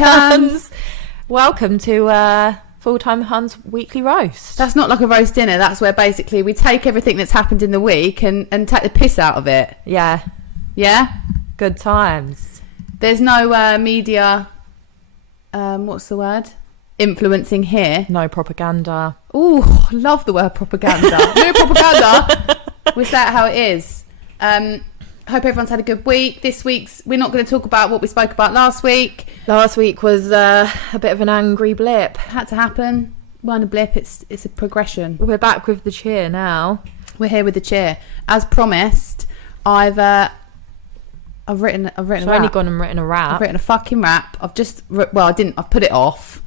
Huns! Welcome to Full-Time Huns Weekly Roast. That's not like a roast dinner. That's where basically we take everything that's happened in the week and take the piss out of it. Yeah. Yeah? Good times. There's no media, what's the word? Influencing here. No propaganda. Oh, love the word propaganda. No propaganda. We'll say it how it is. Hope everyone's had a good week. This week's, we're not going to talk about what we spoke about last week. Last week was a bit of an angry blip. Had to happen. Weren't a blip, it's a progression. We're back with the cheer now. We're here with the cheer. As promised, I've written a rap. Only gone and written a rap. I've written a fucking rap. I've put it off.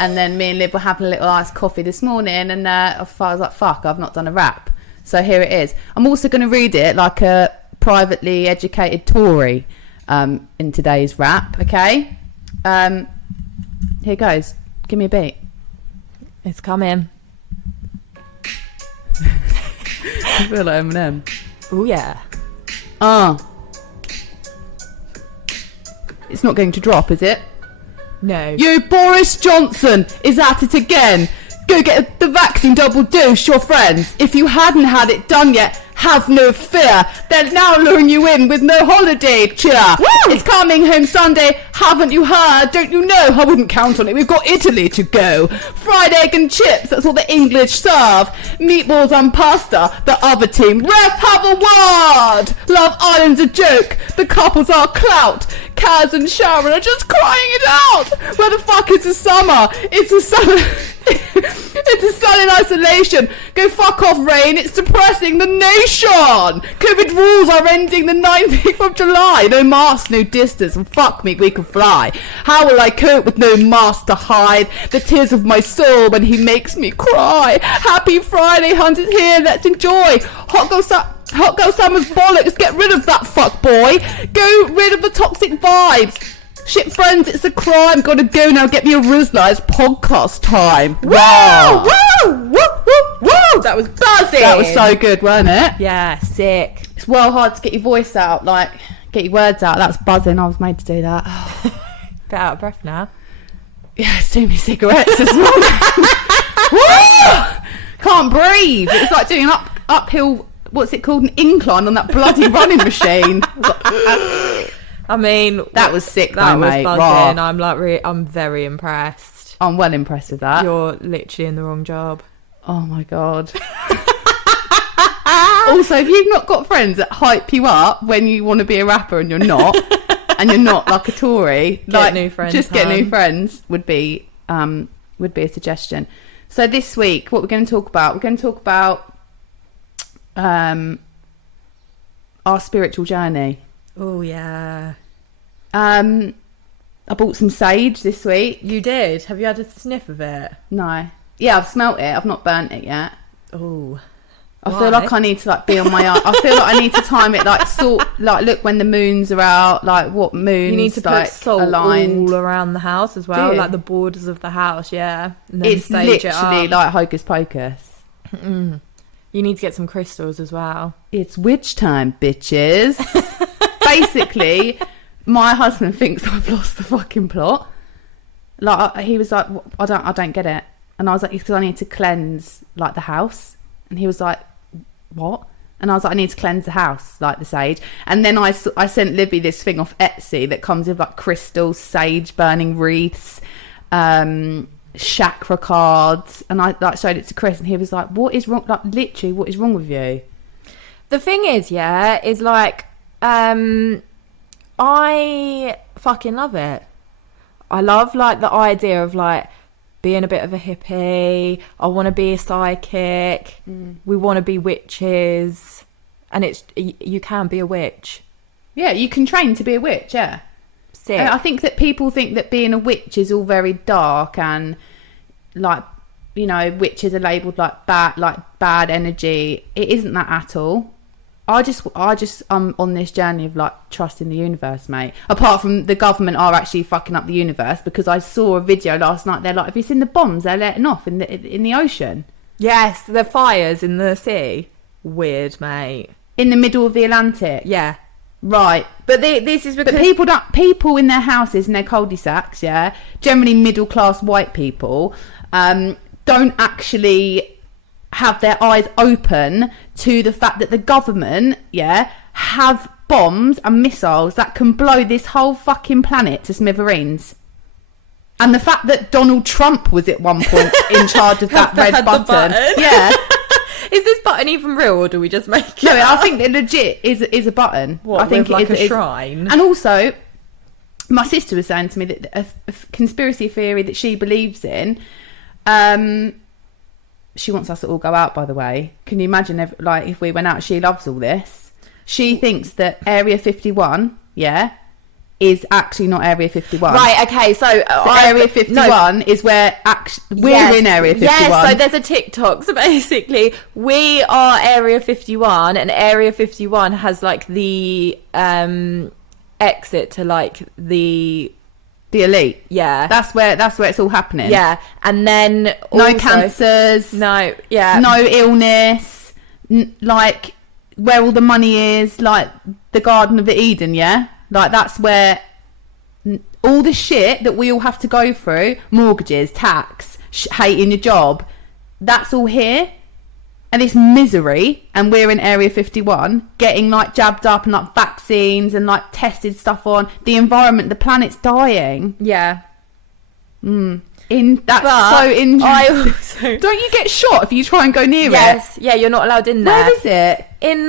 And then me and Liv were having a little iced coffee this morning, and I was like, fuck, I've not done a rap. So here it is. I'm also going to read it like a privately educated Tory in today's rap, okay? Here goes. Give me a beat. It's coming. I feel like Eminem. Oh yeah. It's not going to drop, is it? No. You, Boris Johnson, is at it again. Go get the vaccine double dose, your friends. If you hadn't had it done yet, have no fear. They're now luring you in with no holiday cheer. Woo! It's coming home Sunday. Haven't you heard? Don't you know? I wouldn't count on it. We've got Italy to go. Fried egg and chips. That's what the English serve. Meatballs and pasta. The other team. Ref, have a word. Love Island's a joke. The couples are clout. Kaz and Sharon are just crying it out. Where the fuck is the summer? It's the summer. It's a sun in isolation. Go fuck off, rain. It's depressing the nation. COVID rules are ending the 19th of July. No mask, no distance, and fuck me, we can fly. How will I cope with no mask to hide the tears of my soul when he makes me cry? Happy Friday, Huns is here. Let's enjoy. Hot girl summer's bollocks. Get rid of that fuck boy. Go rid of the toxic vibes. Shit, friends, it's a crime. Gotta go now. Get me a Rizla. It's podcast time. Wow! Woo! Woo! Woo! Woo! That was buzzing. That was so good, weren't it? Yeah, sick. It's well hard to get your voice out, like get your words out. That was buzzing. I was made to do that. Bit out of breath now. Yeah, it's too many cigarettes this morning. Woo! Can't breathe. It's like doing an uphill. What's it called? An incline on that bloody running machine. I mean, that was sick, that though, was mate. Buzzing. I'm like, I'm very impressed. I'm well impressed with that. You're literally in the wrong job. Oh my god. Also, if you've not got friends that hype you up when you want to be a rapper and you're not, and you're not like a Tory, get new friends, get new friends would be a suggestion. So this week, what we're going to talk about? We're going to talk about our spiritual journey. Oh yeah. I bought some sage this week. You did? Have you had a sniff of it? No. Yeah, I've smelt it. I've not burnt it yet. Oh. I feel like I need to be on my own. I feel like I need to time it look when the moons are out, like what moons. You need to put salt aligned all around the house as well, like the borders of the house. Yeah. And then it's literally like hocus pocus. You need to get some crystals as well. It's witch time, bitches. Basically, my husband thinks I've lost the fucking plot. Like he was like, I don't get it, and I was like, it's because I need to cleanse like the house, and he was like, what? And I was like, I need to cleanse the house, like the sage. And then I sent Libby this thing off Etsy that comes with like crystals, sage burning wreaths, chakra cards, and I like showed it to Chris, and he was like, what is wrong? Like literally, what is wrong with you? The thing is, is like, I fucking love it. I love like the idea of like being a bit of a hippie. I want to be a psychic. We want to be witches, and you can be a witch. Yeah, you can train to be a witch. Yeah, sick. I think that people think that being a witch is all very dark and like, you know, witches are labelled like bad energy. It isn't that at all. I just on this journey of like trusting the universe, mate. Apart from the government are actually fucking up the universe, because I saw a video last night. They're like, have you seen the bombs they're letting off in the ocean? Yes, the fires in the sea. Weird, mate. In the middle of the Atlantic. Yeah. Right. But this is because But people in their houses, in their cul-de-sacs, yeah, generally middle-class white people, don't actually have their eyes open to the fact that the government, yeah, have bombs and missiles that can blow this whole fucking planet to smithereens. And the fact that Donald Trump was at one point in charge of that red button. Yeah. Is this button even real, or do we just make it? No, I think it legit is a button. What, I think with like it is, a shrine? And also, my sister was saying to me that a conspiracy theory that she believes in, she wants us to all go out, by the way. Can you imagine if we went out? She loves all this. She thinks that Area 51, yeah, is actually not Area 51. Right, okay, so Area 51 is where we're in Area 51. Yes, so there's a TikTok. So basically, we are Area 51, and Area 51 has like the exit to like the elite. Yeah. That's where it's all happening. Yeah. And then no cancers. No, yeah. No illness. Like where all the money is, like the Garden of Eden, yeah? Like that's where all the shit that we all have to go through, mortgages, tax, hating your job, that's all here. And it's misery, and we're in Area 51 getting like jabbed up and like vaccines and like tested stuff on the environment. The planet's dying. Yeah. So interesting. I also... Don't you get shot if you try and go near it? Yes. Yeah, you're not allowed in there. Where is it? In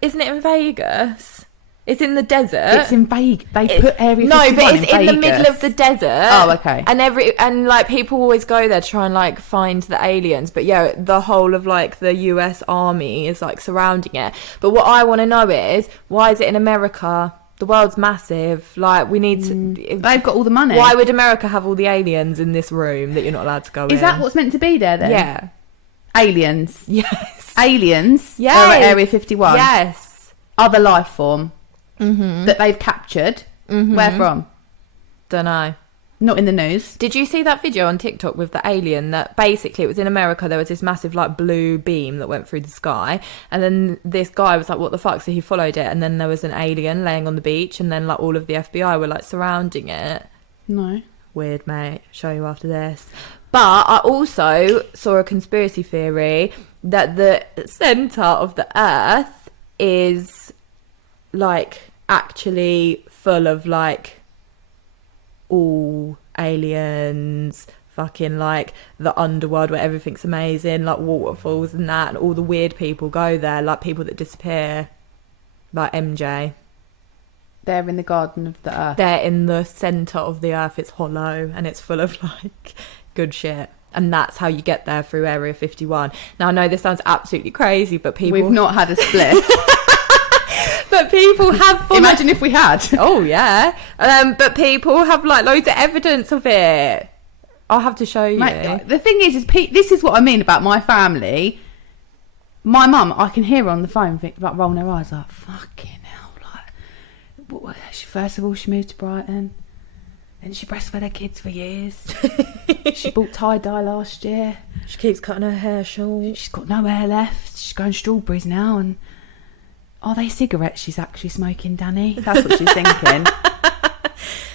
isn't it in Vegas? It's in the desert. It's in Vegas. They put Area 51 No, but it's in the Vegas. middle of the desert. Oh, okay. And like people always go there to try and like find the aliens. But yeah, the whole of like the US Army is like surrounding it. But what I want to know is, why is it in America? The world's massive. Like we need to. They've got all the money. Why would America have all the aliens in this room that you're not allowed to go in? Is that what's meant to be there then? Yeah. Aliens. Yes. Aliens. Yes. Are at Area 51. Yes. Other life form. That they've captured. Where from? Don't know. Not in the news. Did you see that video on TikTok with the alien that basically it was in America? There was this massive like blue beam that went through the sky, and then this guy was like, what the fuck? So he followed it, and then there was an alien laying on the beach, and then like all of the FBI were like surrounding it. No. Weird, mate. Show you after this. But I also saw a conspiracy theory that the centre of the earth is like actually full of like all aliens, fucking like the underworld where everything's amazing, like waterfalls and that, and all the weird people go there, like people that disappear, like MJ. They're in the Garden of the Earth. They're in the centre of the earth. It's hollow and it's full of like good shit. And that's how you get there through Area 51. Now I know this sounds absolutely crazy, but people... We've not had a split. But people have... Imagine if we had. Oh, yeah. But people have, like, loads of evidence of it. I'll have to show you. Mate, the thing is this is what I mean about my family. My mum, I can hear her on the phone, like, rolling her eyes, like, fucking hell. Like, first of all, she moved to Brighton. Then she breastfed her kids for years. She bought tie-dye last year. She keeps cutting her hair short. She's got no hair left. She's growing strawberries now, and... Are they cigarettes she's actually smoking, Danny? That's what she's thinking.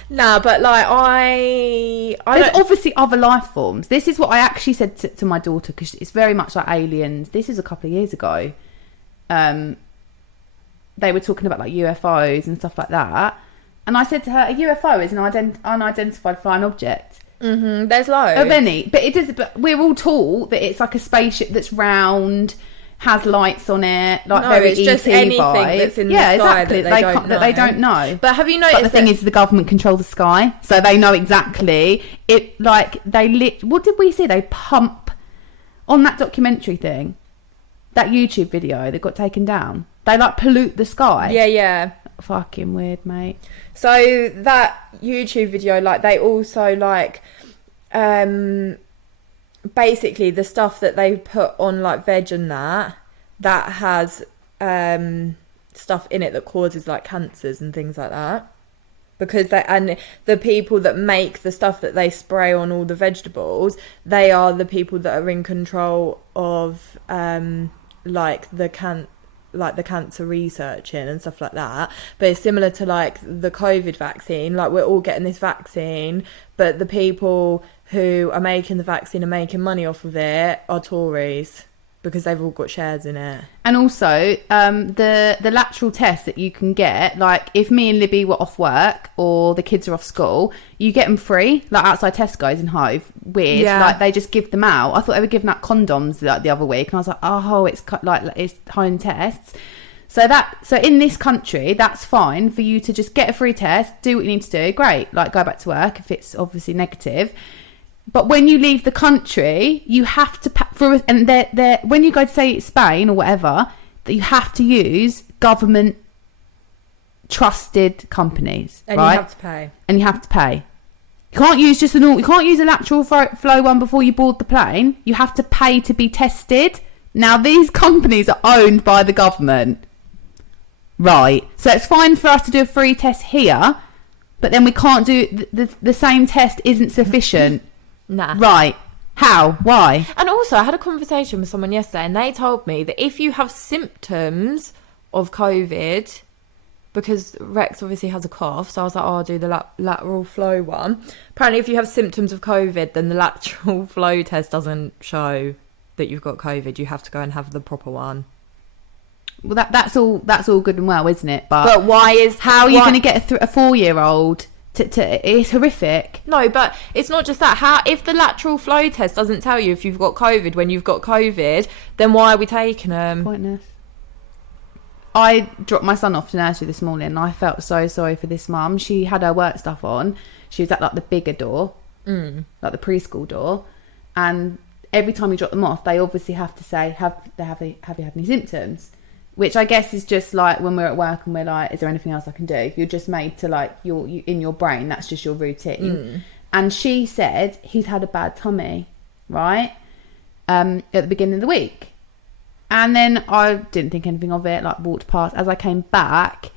Nah, but like There's obviously other life forms. This is what I actually said to my daughter, because it's very much like aliens. This is a couple of years ago. They were talking about like UFOs and stuff like that. And I said to her, a UFO is an unidentified flying object. There's loads. Of any. But it is. But we're all taught that it's like a spaceship that's round, has lights on it, like no, very it's just anything vibe. That's in the sky exactly. that they don't know. But have you noticed? But the thing is, the government control the sky, so they know exactly it. Like what did we see? They pump on that documentary thing, that YouTube video that got taken down. They like pollute the sky. Yeah. Fucking weird, mate. So that YouTube video, like they also like, basically the stuff that they put on like veg and that has stuff in it that causes like cancers and things like that, because the people that make the stuff that they spray on all the vegetables, they are the people that are in control of like the like the cancer researching and stuff like that. But it's similar to like the COVID vaccine. Like we're all getting this vaccine, but the people who are making the vaccine and making money off of it are Tories, because they've all got shares in it. And also, the lateral test that you can get, like if me and Libby were off work or the kids are off school, you get them free, like outside Tesco's in Hove. Weird, like they just give them out. I thought they were giving out condoms like the other week, and I was like, oh, it's home tests. So in this country, that's fine for you to just get a free test, do what you need to do, great, like go back to work if it's obviously negative. But when you leave the country, you have to when you go to say Spain or whatever, that you have to use government trusted companies, and right? you have to pay. And you have to pay. You can't use just you can't use a lateral flow one before you board the plane. You have to pay to be tested. Now these companies are owned by the government, right? So it's fine for us to do a free test here, but then we can't do the same test isn't sufficient. Nah. Right. How? Why? And also, I had a conversation with someone yesterday, and they told me that if you have symptoms of COVID, because Rex obviously has a cough, so I was like, oh, I'll do the lateral flow one. Apparently, if you have symptoms of COVID, then the lateral flow test doesn't show that you've got COVID. You have to go and have the proper one. Well, that's all good and well, isn't it? But how are you going to get a 4-year-old it's horrific. No, but it's not just that. How if the lateral flow test doesn't tell you if you've got COVID when you've got COVID, then why are we taking them? Pointless. I dropped my son off to nursery this morning, and I felt so sorry for this mum. She had her work stuff on. She was at like the bigger door, like the preschool door, and every time you drop them off, they obviously have to say, "Have you had any symptoms?" Which I guess is just like when we're at work and we're like, is there anything else I can do? You're just made to like, you in your brain, that's just your routine. And she said he's had a bad tummy, right? At the beginning of the week. And then I didn't think anything of it, like walked past. As I came back,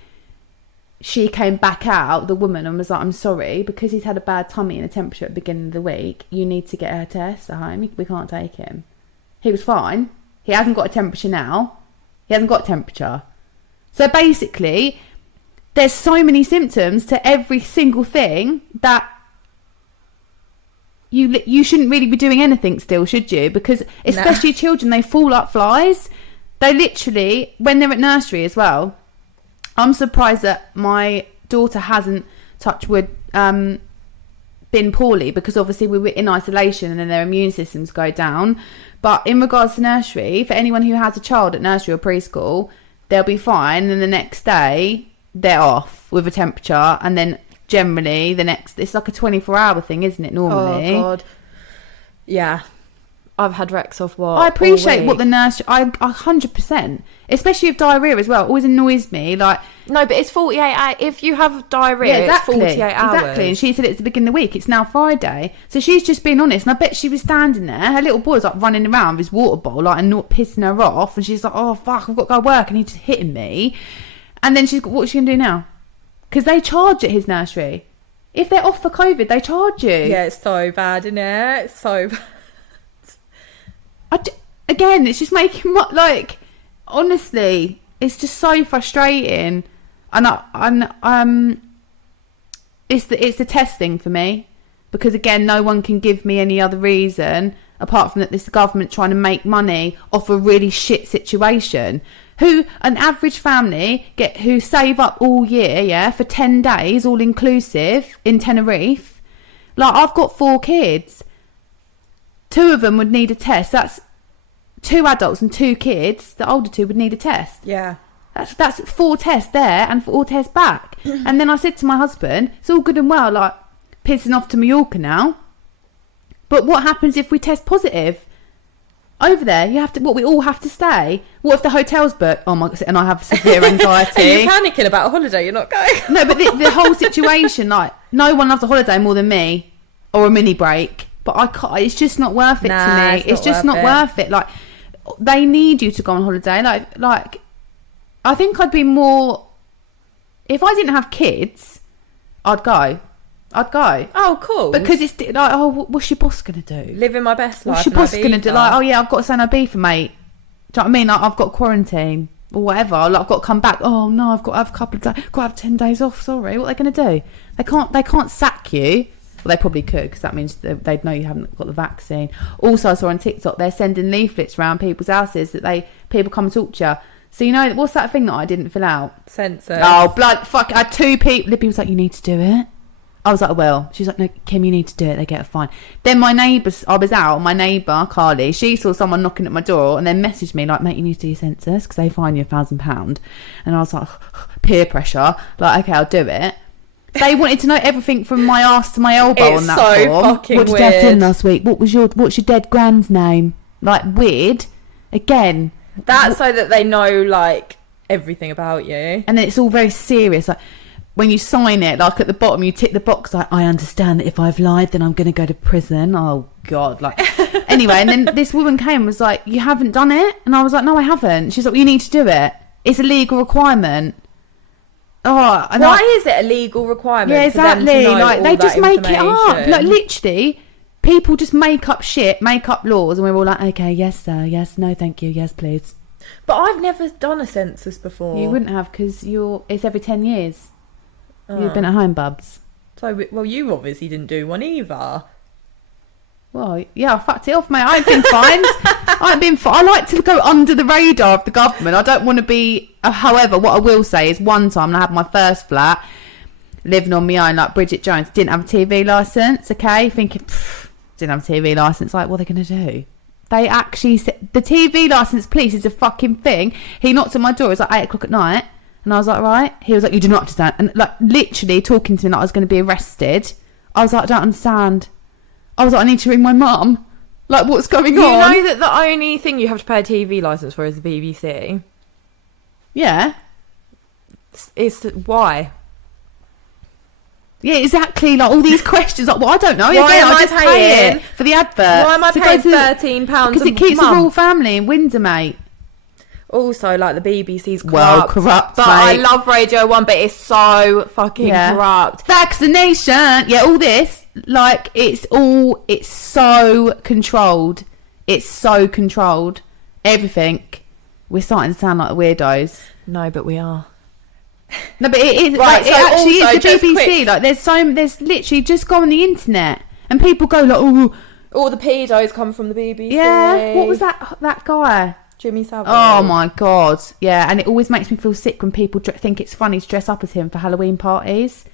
she came back out, the woman, and was like, I'm sorry, because he's had a bad tummy and a temperature at the beginning of the week, you need to get a test at home. We can't take him. He was fine. He hasn't got a temperature now. He hasn't got temperature. So basically, there's so many symptoms to every single thing that you shouldn't really be doing anything still, should you? Because especially children, they fall like flies. They literally, when they're at nursery as well, I'm surprised that my daughter hasn't, touch wood, been poorly, because obviously we were in isolation and then their immune systems go down. But in regards to nursery, for anyone who has a child at nursery or preschool, they'll be fine, and the next day they're off with a temperature, and then generally it's like a 24-hour thing, isn't it, normally? Oh God. Yeah. I've had Rex off I appreciate what the nursery... I 100%. Especially with diarrhea as well. It always annoys me. Like, no, but it's 48 hours. If you have diarrhea, it's 48 hours. Exactly. And she said it's the beginning of the week. It's now Friday. So she's just being honest. And I bet she was standing there. Her little boy was like running around with his water bowl, like, and not pissing her off. And she's like, oh, fuck, I've got to go work. And he's just hitting me. And then what's she going to do now? Because they charge at his nursery. If they're off for COVID, they charge you. Yeah, it's so bad, isn't it? It's so bad. Again, it's just making like, honestly, it's just so frustrating, and it's the testing for me, because again, no one can give me any other reason apart from that this government trying to make money off a really shit situation. Who an average family who save up all year, for 10 days, all inclusive in Tenerife. Like, I've got 4 kids. 2 of them would need a test. That's 2 adults and 2 kids. The older 2 would need a test. Yeah. That's 4 tests there and 4 tests back. And then I said to my husband, it's all good and well, like, pissing off to Mallorca now. But what happens if we test positive? Over there, we all have to stay. What if the hotel's booked? Oh my God, and I have severe anxiety. Are you panicking about a holiday? You're not going? No, but the whole situation, like, no one loves a holiday more than me, or a mini break. But I can't, it's just not worth it to me. It's just not worth it. Like, they need you to go on holiday. Like, I think I'd be more, if I didn't have kids, I'd go. Oh, cool. Because it's like, oh, what's your boss going to do? Living my best life. What's your boss going to do? Like, oh yeah, I've got to send Ibiza, mate. Do you know what I mean? Like, I've got quarantine. or whatever. Like, I've got to come back. Oh no, I've got to have a couple of days. Got to have 10 days off. Sorry, what are they going to do? They can't sack you. Well, they probably could, because that means they'd know you haven't got the vaccine. Also, I saw on TikTok they're sending leaflets around people's houses that people come and talk to you. So, you know, what's that thing that I didn't fill out? Census. Oh, blood, fuck. I had 2 people. Libby was like, you need to do it. I was like, well. She's like, no, Kim, you need to do it. They get a fine. Then my neighbours, I was out. My neighbour, Carly, she saw someone knocking at my door and then messaged me like, mate, you need to do your census because they fine you £1,000. And I was like, peer pressure. Like, okay, I'll do it. They wanted to know everything from my ass to my elbow on that so form. Fucking what did weird. you have for last week? What's your dead grand's name? Like, weird. Again. That's so that they know, like, everything about you. And then it's all very serious. Like, when you sign it, like, at the bottom, you tick the box, like, I understand that if I've lied, then I'm going to go to prison. Oh, God. Like, anyway, and then this woman came and was like, you haven't done it? And I was like, no, I haven't. She's like, well, you need to do it. It's a legal requirement. Oh, and why is it a legal requirement? Yeah, exactly. For them to know like, all they that just make it up. information? Like, literally, people just make up shit, make up laws, and we're all like, okay, yes, sir, yes, no, thank you, yes, please. But I've never done a census before. You wouldn't have, because it's every 10 years. You've been at home, bubs. So, well, you obviously didn't do one either. Well, yeah, I fucked it off, mate. I ain't been fined. I like to go under the radar of the government. I don't want to be... however, what I will say is one time I had my first flat, living on my own, like Bridget Jones, didn't have a TV licence, okay? Thinking, didn't have a TV licence. Like, what are they going to do? They actually said... The TV licence police is a fucking thing. He knocked on my door. It was like 8 o'clock at night. And I was like, right. He was like, you do not understand. And, like, literally talking to me like I was going to be arrested. I was like, I don't understand. I was like, I need to ring my mum. Like, what's going on? You know that the only thing you have to pay a TV licence for is the BBC? Yeah. It's why? Yeah, exactly. Like, all these questions. Like, well, I don't know. Why Again, am I I just pay paying? it for the advert. Why am I paying £13 Because it keeps the royal family in Windsor, mate. Also, like, the BBC's corrupt. Well, corrupt, But mate. I love Radio 1, but it's so fucking corrupt. Vaccination. Yeah, all this. Like, it's so controlled. It's so controlled. Everything. We're starting to sound like weirdos. No, but we are. No, but it is. Right, Like, so it actually also, is the just BBC. quick- Like, there's literally just go on the internet and people go like, oh, All the pedos come from the BBC. yeah. What was that guy? Jimmy Savile. Oh my God. Yeah, and it always makes me feel sick when people think it's funny to dress up as him for Halloween parties.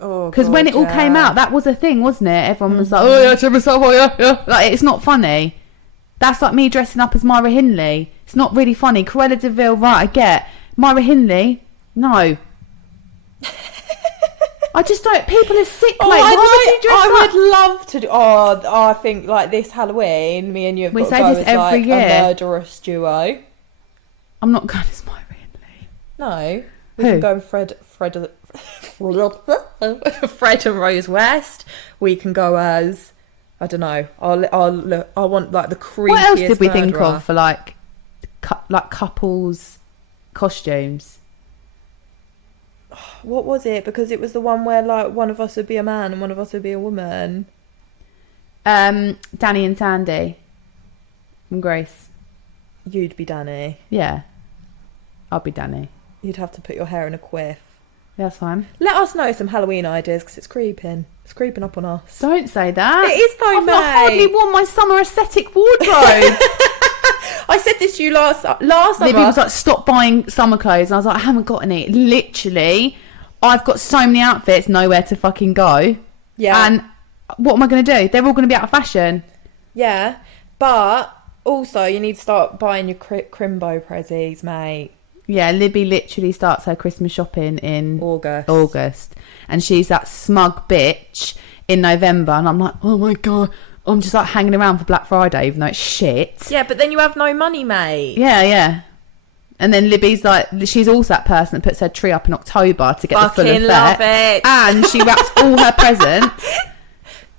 Oh, Because when it all came out, that was a thing, wasn't it? Everyone was like, oh yeah, Jimmy Savile, yeah. Like, it's not funny. That's like me dressing up as Myra Hindley. It's not really funny. Cruella de Vil, right, I get. Myra Hindley, no. I just don't. People are sick, mate. Why would you dress I up? would love to do. Oh, I think like this Halloween, me and you have We got say to go this as every like year. a murderous duo. I'm not going as Myra Hindley. No, we Who? can go Fred and Rose West. We can go as, I don't know. I want like the creepiest. What else did we think murderer. of for like couples costumes? What was it? Because it was the one where like one of us would be a man and one of us would be a woman. Danny and Sandy and Grace. You'd be Danny. Yeah, I'll be Danny. You'd have to put your hair in a quiff. That's fine. Let us know some Halloween ideas because it's creeping. It's creeping up on us. Don't say that. It is though, I've not hardly mate. worn my summer aesthetic wardrobe. I said this to you last summer. Libby was like, stop buying summer clothes. And I was like, I haven't got any. Literally, I've got so many outfits, nowhere to fucking go. Yeah. And what am I going to do? They're all going to be out of fashion. Yeah. But also, you need to start buying your Crimbo prezzies, mate. Yeah, Libby literally starts her Christmas shopping in August. And she's that smug bitch in November. And I'm like, oh my God. I'm just like hanging around for Black Friday, even though it's shit. Yeah, but then you have no money, mate. Yeah. And then Libby's like, she's also that person that puts her tree up in October to get the full Fucking effect. love it. And she wraps all her presents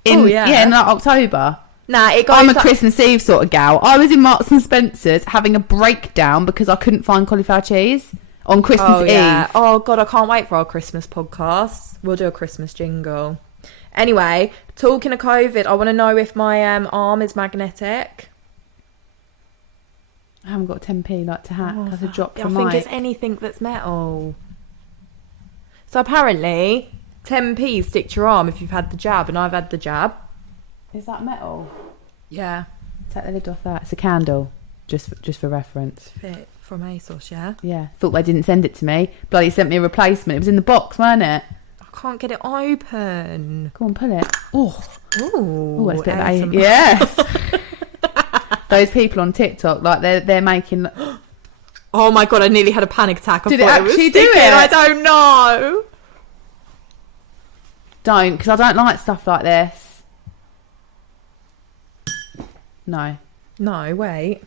in in like October. Nah, it goes. I'm a Christmas Eve sort of gal. I was in Marks and Spencer's having a breakdown because I couldn't find cauliflower cheese on Christmas Eve. Yeah. Oh God, I can't wait for our Christmas podcast. We'll do a Christmas jingle. Anyway, talking of COVID, I want to know if my arm is magnetic. I haven't got 10p like to hack. That's a drop I from think Mike. it's anything that's metal. So apparently 10p stick to your arm if you've had the jab, and I've had the jab. Is that metal? Yeah. Take the lid off that. It's a candle, just for reference. Fit from ASOS, yeah? Yeah. Thought they didn't send it to me. Bloody sent me a replacement. It was in the box, weren't it? I can't get it open. Go on, pull it. Oh. Ooh. That's a bit of ASMR. yes. Those people on TikTok, like they're making. Oh my god! I nearly had a panic attack. Did it actually do it? I don't know. Don't, because I don't like stuff like this. No. No, wait.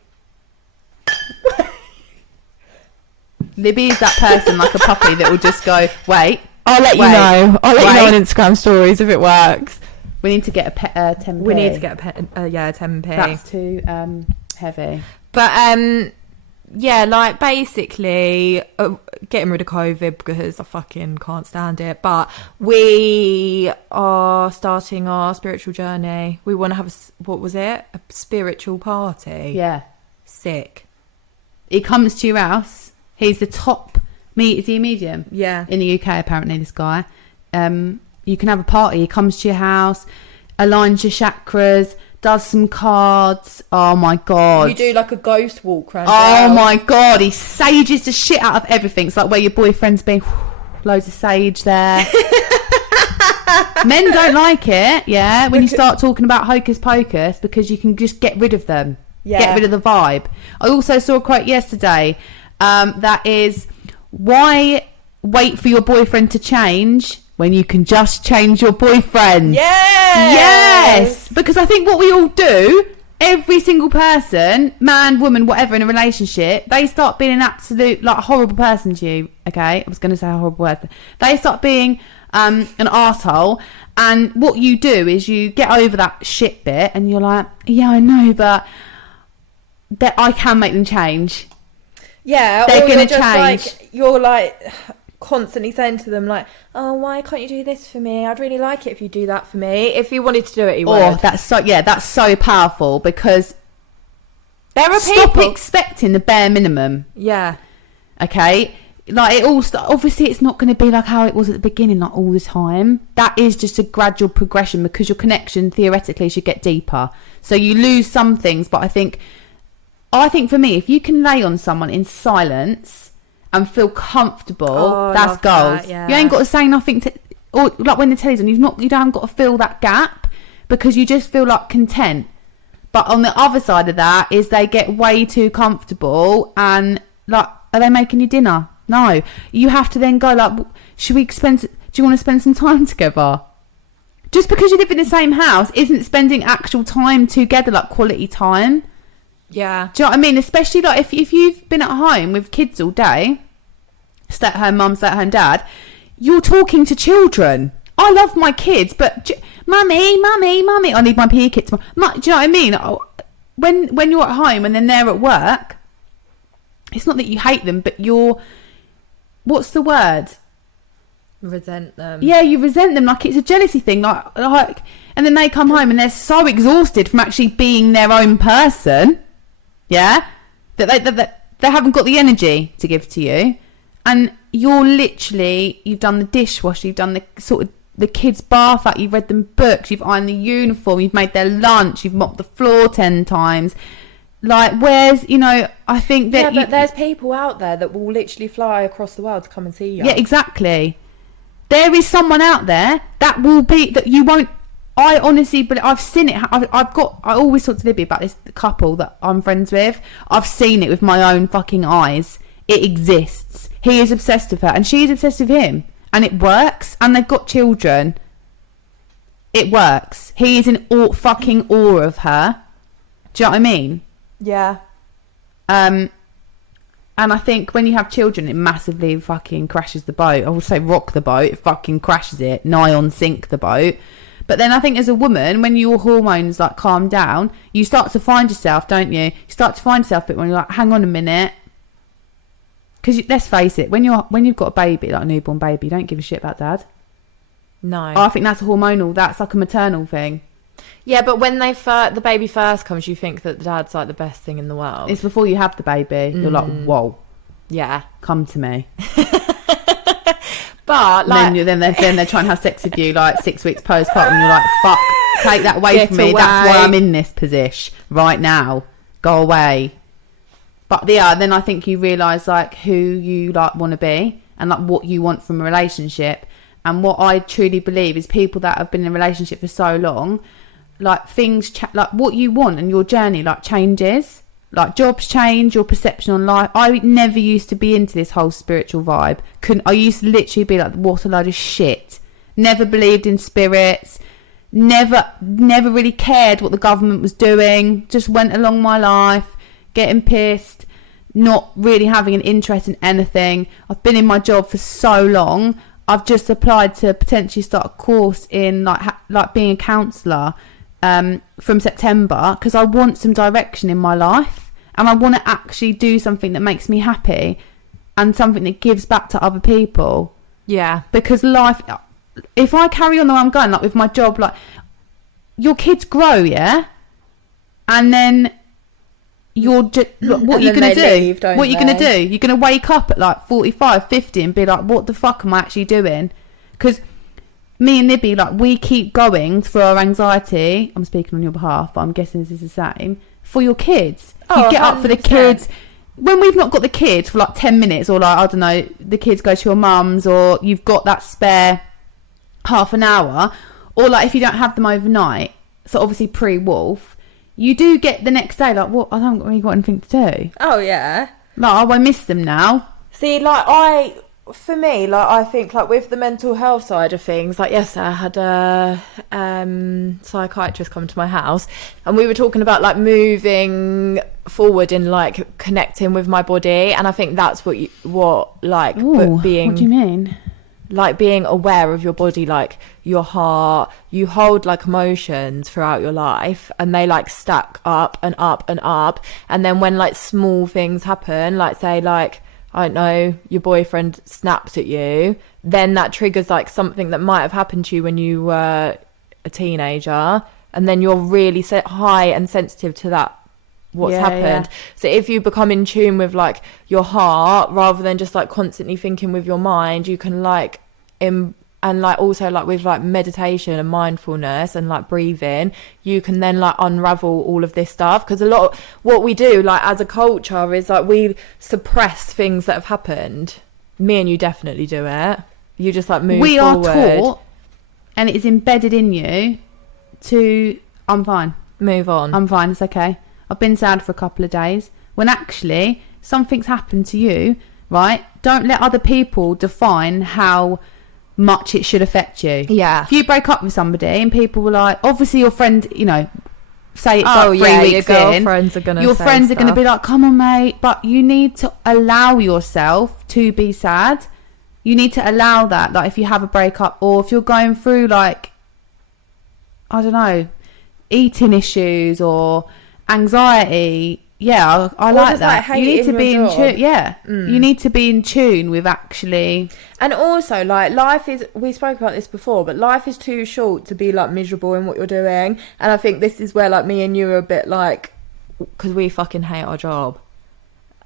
Libby is that person, like a puppy, that will just go, wait. I'll let you know. I'll let you know on Instagram stories if it works. We need to get a 10p. We need to get a 10p. That's too heavy. But yeah, like basically getting rid of COVID because I fucking can't stand it. But we are starting our spiritual journey. We want to have a spiritual party. Yeah. Sick. He comes to your house. He's the top. Is he a medium? Yeah. In the UK, apparently, this guy. You can have a party. He comes to your house, aligns your chakras, does some cards. Oh my god. You do like a ghost walk around. Oh my god. He sages the shit out of everything. It's like where your boyfriend's been. Loads of sage there. Men don't like it, yeah, when you start talking about hocus pocus, because you can just get rid of them. Yeah. Get rid of the vibe. I also saw a quote yesterday that is, why wait for your boyfriend to change when you can just change your boyfriend? Yes! Because I think what we all do, every single person, man, woman, whatever, in a relationship, they start being an absolute, like, horrible person to you, okay? I was going to say a horrible word. They start being an arsehole, and what you do is you get over that shit bit, and you're like, yeah, I know, but that I can make them change. Yeah, they're going to change. Like, you're like constantly saying to them, like, oh, why can't you do this for me? I'd really like it if you do that for me. If he wanted to do it, he would. Oh, that's so powerful, because there are stop people expecting the bare minimum. Yeah. Okay, like, it all obviously it's not going to be like how it was at the beginning, like all the time. That is just a gradual progression, because your connection theoretically should get deeper. So you lose some things, but I think for me, if you can lay on someone in silence and feel comfortable, that's gold. Yeah. You ain't got to say nothing to, or like when the telly's on, you don't got to fill that gap, because you just feel like content. But on the other side of that is they get way too comfortable, and like, are they making you dinner? No. You have to then go like, do you want to spend some time together? Just because you live in the same house isn't spending actual time together, like quality time. Yeah. Do you know what I mean? Especially like if you've been at home with kids all day, stay-at-home mum, stay-at-home dad, you're talking to children. I love my kids, but mummy, I need my PE kit tomorrow. Do you know what I mean? When you're at home and then they're at work, it's not that you hate them, but what's the word? Resent them. Yeah, you resent them, like it's a jealousy thing, like, and then they come home and they're so exhausted from actually being their own person. Yeah, that they haven't got the energy to give to you, and you've done the dishwasher, you've done the kids' bath, like you've read them books, you've ironed the uniform, you've made their lunch, you've mopped the floor 10 times. Like, I think that but there's people out there that will literally fly across the world to come and see you. Yeah, exactly. There is someone out there that will be that you won't. I honestly, but I've seen it. I always talk to Libby about this couple that I'm friends with. I've seen it with my own fucking eyes. It exists. He is obsessed with her, and she's obsessed with him, and it works. And they've got children. It works. He is in fucking awe of her. Do you know what I mean? Yeah. And I think when you have children, it massively fucking crashes the boat. I would say rock the boat. It fucking crashes it. Nigh on sink the boat. But then I think as a woman, when your hormones like calm down, you start to find yourself, don't you? You start to find yourself a bit when you're like, hang on a minute. Because let's face it, when you've got a baby, like a newborn baby, you don't give a shit about dad. No. I think that's a hormonal. That's like a maternal thing. Yeah, but when the baby first comes, you think that the dad's like the best thing in the world. It's before you have the baby. You're like, whoa. Yeah. Come to me. But like, then they're trying to have sex with you like 6 weeks postpartum, and you're like, fuck, take that away from me. Away. That's why I'm in this position right now. Go away. But yeah, then I think you realise like who you like want to be and like what you want from a relationship. And what I truly believe is people that have been in a relationship for so long, like things like what you want and your journey like changes. Like jobs change, your perception on life. I never used to be into this whole spiritual vibe. I used to literally be like, what a load of shit. Never believed in spirits. Never really cared what the government was doing. Just went along my life, getting pissed, not really having an interest in anything. I've been in my job for so long. I've just applied to potentially start a course in like being a counsellor. From September, because I want some direction in my life and I want to actually do something that makes me happy and something that gives back to other people. Yeah, because life, if I carry on the way I'm going, like with my job, like your kids grow, yeah, and then you're just what are you going to do? What are you going to do? You're going to wake up at like 45, 50 and be like, what the fuck am I actually doing? Because me and Libby, like, we keep going through our anxiety. I'm speaking on your behalf, but I'm guessing this is the same. For your kids. You get 100%. Up for the kids. When we've not got the kids for like 10 minutes, or like, I don't know, the kids go to your mum's, or you've got that spare half an hour, or like if you don't have them overnight, so obviously pre-Wolf, you do get the next day, like, what? I haven't really got anything to do. Oh, yeah. Like, oh, I miss them now. See, like, for me, like, I think, like, with the mental health side of things, like, yesterday I had a psychiatrist come to my house, and we were talking about, like, moving forward in, like, connecting with my body, and I think that's what being... What do you mean? Like, being aware of your body, like, your heart, you hold, like, emotions throughout your life, and they, like, stack up and up and up, and then when, like, small things happen, like, say, like... I don't know, your boyfriend snaps at you, then that triggers like something that might have happened to you when you were a teenager, and then you're really high and sensitive to that, what's happened. Yeah. So if you become in tune with like your heart rather than just like constantly thinking with your mind, you can like and like also like with like meditation and mindfulness and like breathing, you can then like unravel all of this stuff, because a lot of what we do like as a culture is like we suppress things that have happened. Me and you definitely do it. You just like move we forward. Are taught, and it's embedded in you to I'm fine, move on, I'm fine, it's okay, I've been sad for a couple of days, when actually something's happened to you, right? Don't let other people define how much it should affect you. Yeah. If you break up with somebody and people were like, obviously your friend, you know, say it's like 3 weeks your in, friends are gonna your friends are going to be like, come on mate, but you need to allow yourself to be sad. You need to allow that, like if you have a breakup, or if you're going through like, I don't know, eating issues or anxiety. Yeah, I like that. Like you need to be in tune. Yeah, you need to be in tune with actually. And also, like, life is, we spoke about this before, but life is too short to be like miserable in what you're doing. And I think this is where like me and you are a bit like, because we fucking hate our job.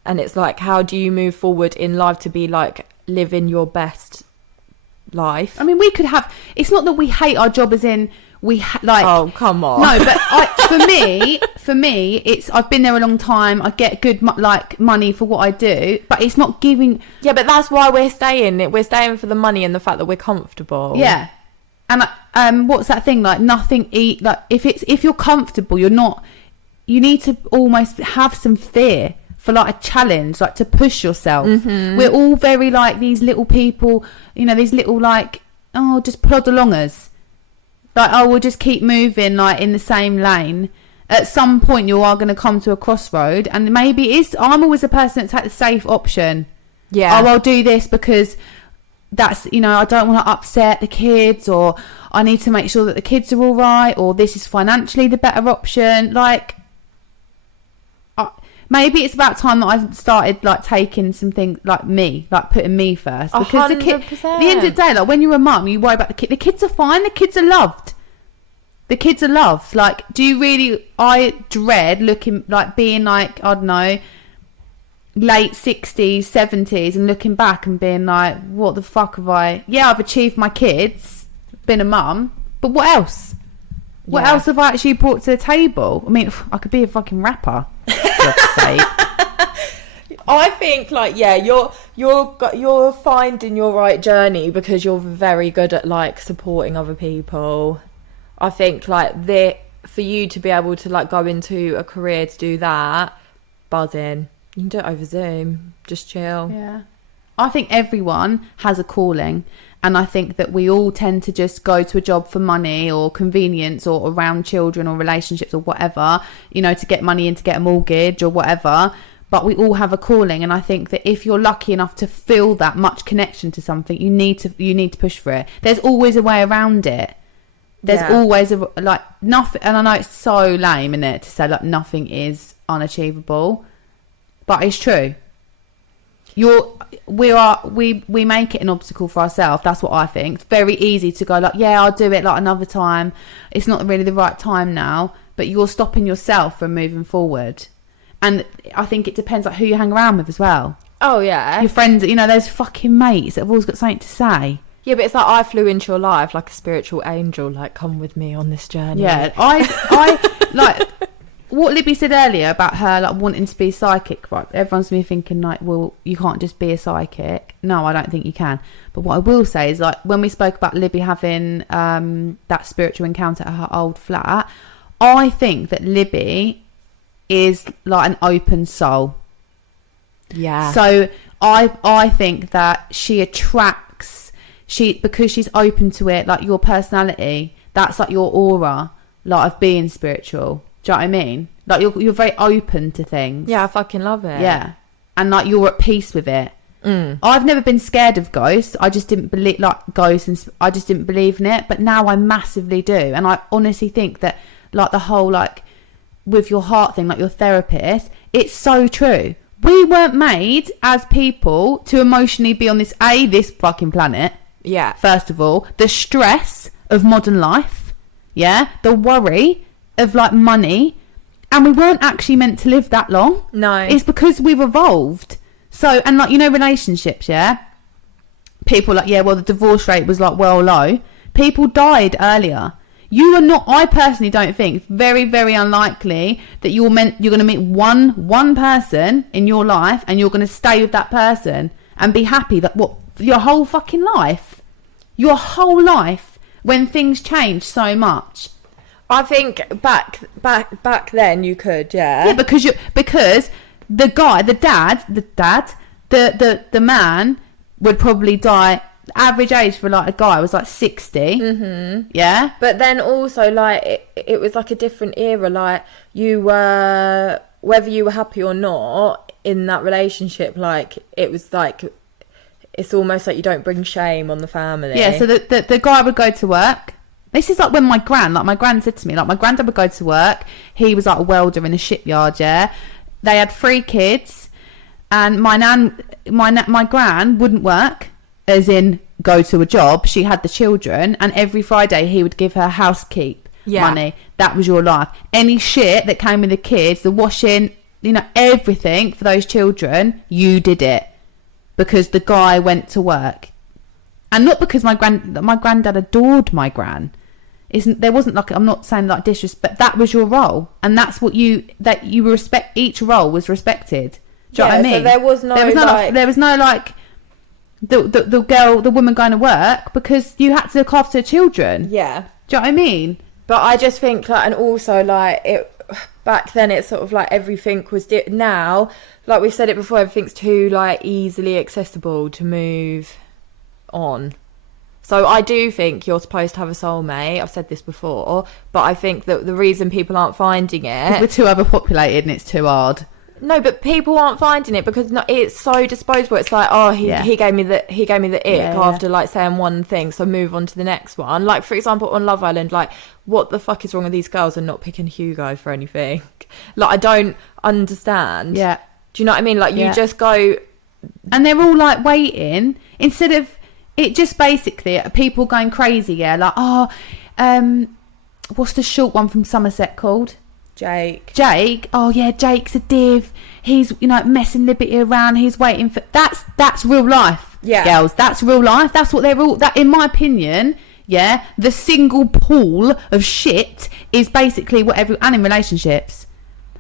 And it's like, how do you move forward in life to be like living your best life? I mean, we could have, it's not that we hate our job as in like, oh come on, no, but for me it's, I've been there a long time, I get good like money for what I do, but it's not giving. Yeah, but that's why we're staying for the money and the fact that we're comfortable. Yeah. And what's that thing, like nothing eat, like if you're comfortable, you're not, you need to almost have some fear for like a challenge, like to push yourself. We're all very like these little people, you know, these little like, oh, just plod alongers. Like, oh, we'll just keep moving, like, in the same lane. At some point, you are going to come to a crossroad. And maybe I'm always a person that takes the safe option. Yeah. Oh, I'll do this because that's, you know, I don't want to upset the kids, or I need to make sure that the kids are all right, or this is financially the better option. Like, maybe it's about time that I've started, like, taking some things, like me, like putting me first. Because 100%. the end of the day, like, when you're a mum, you worry about the kid. The kids are fine. The kids are loved. The kids are loved. Like, do you really... I dread looking... Like, being like, I don't know, late 60s, 70s, and looking back and being like, what the fuck have I... Yeah, I've achieved my kids, been a mum, but what else? What else have I actually brought to the table? I mean, I could be a fucking rapper. For God's sake. I think, like, yeah, you're finding your right journey because you're very good at, like, supporting other people. I think, like, for you to be able to, like, go into a career to do that, buzzing. You can do it over Zoom. Just chill. Yeah. I think everyone has a calling. And I think that we all tend to just go to a job for money or convenience or around children or relationships or whatever, you know, to get money in, to get a mortgage or whatever. But we all have a calling. And I think that if you're lucky enough to feel that much connection to something, you need to push for it. There's always a way around it. There's always nothing. And I know it's so lame, isn't it, to say like nothing is unachievable, but it's true. We make it an obstacle for ourselves. That's what I think. It's very easy to go like, yeah, I'll do it like another time. It's not really the right time now, but you're stopping yourself from moving forward. And I think it depends like who you hang around with as well. Oh yeah, your friends. You know, those fucking mates that have always got something to say. Yeah, but it's like I flew into your life like a spiritual angel. Like, come with me on this journey. Yeah, I like. What Libby said earlier about her like wanting to be psychic, right? Everyone's me thinking like, well, you can't just be a psychic. No, I don't think you can. But what I will say is like when we spoke about Libby having that spiritual encounter at her old flat, I think that Libby is like an open soul. Yeah. So I think that she attracts because she's open to it, like your personality. That's like your aura, like of being spiritual. Do you know what I mean? Like you're very open to things. Yeah, I fucking love it. Yeah, and like you're at peace with it. I've never been scared of ghosts. I just didn't believe like ghosts, and I just didn't believe in it. But now I massively do, and I honestly think that like the whole like with your heart thing, like your therapist, it's so true. We weren't made as people to emotionally be on this fucking planet. Yeah. First of all, the stress of modern life. Yeah, the worry of like money, and we weren't actually meant to live that long. No, it's because we've evolved. So, and like, you know, relationships, yeah, people like, yeah, well, the divorce rate was like well low. People died earlier. You are not, I personally don't think, very, very unlikely that you're going to meet one person in your life and you're going to stay with that person and be happy that your whole fucking life, when things change so much. I think back then you could, yeah. Yeah, because the guy, the man would probably die. The average age for like a guy was like 60. Mm-hmm. Yeah. But then also like it was like a different era. Like you were, whether you were happy or not in that relationship, like it was like, it's almost like you don't bring shame on the family. Yeah. So the guy would go to work. This is like when my gran said to me, like my granddad would go to work. He was like a welder in a shipyard, yeah. They had 3 kids, and my gran wouldn't work, as in go to a job. She had the children, and every Friday he would give her housekeep money. That was your life. Any shit that came with the kids, the washing, you know, everything for those children, you did it because the guy went to work. And not because my granddad adored my gran. There wasn't like, I'm not saying like disrespect, that was your role, and that's what you respect. Each role was respected. Do you know what I mean? So there was no the woman going to work, because you had to look after the children. Yeah. Do you know what I mean? But I just think like, and also like it back then, it's sort of like everything was now, like we've said it before, everything's too like easily accessible to move on. So I do think you're supposed to have a soulmate. I've said this before, but I think that the reason people aren't finding it, we're too overpopulated and it's too hard. No, but people aren't finding it because it's so disposable. It's like, oh, he gave me the ick after like saying one thing, so move on to the next one. Like for example, on Love Island, like what the fuck is wrong with these girls and not picking Hugo for anything? Like I don't understand. Yeah. Do you know what I mean? Like you just go, and they're all like waiting instead of it just basically people going crazy. Yeah, like what's the short one from Somerset called? Jake. Oh yeah, Jake's a div. He's, you know, messing Liberty around. He's waiting for that's real life. Yeah, girls, that's real life. That's what they're all. That, in my opinion, yeah, the single pool of shit is basically what and in relationships,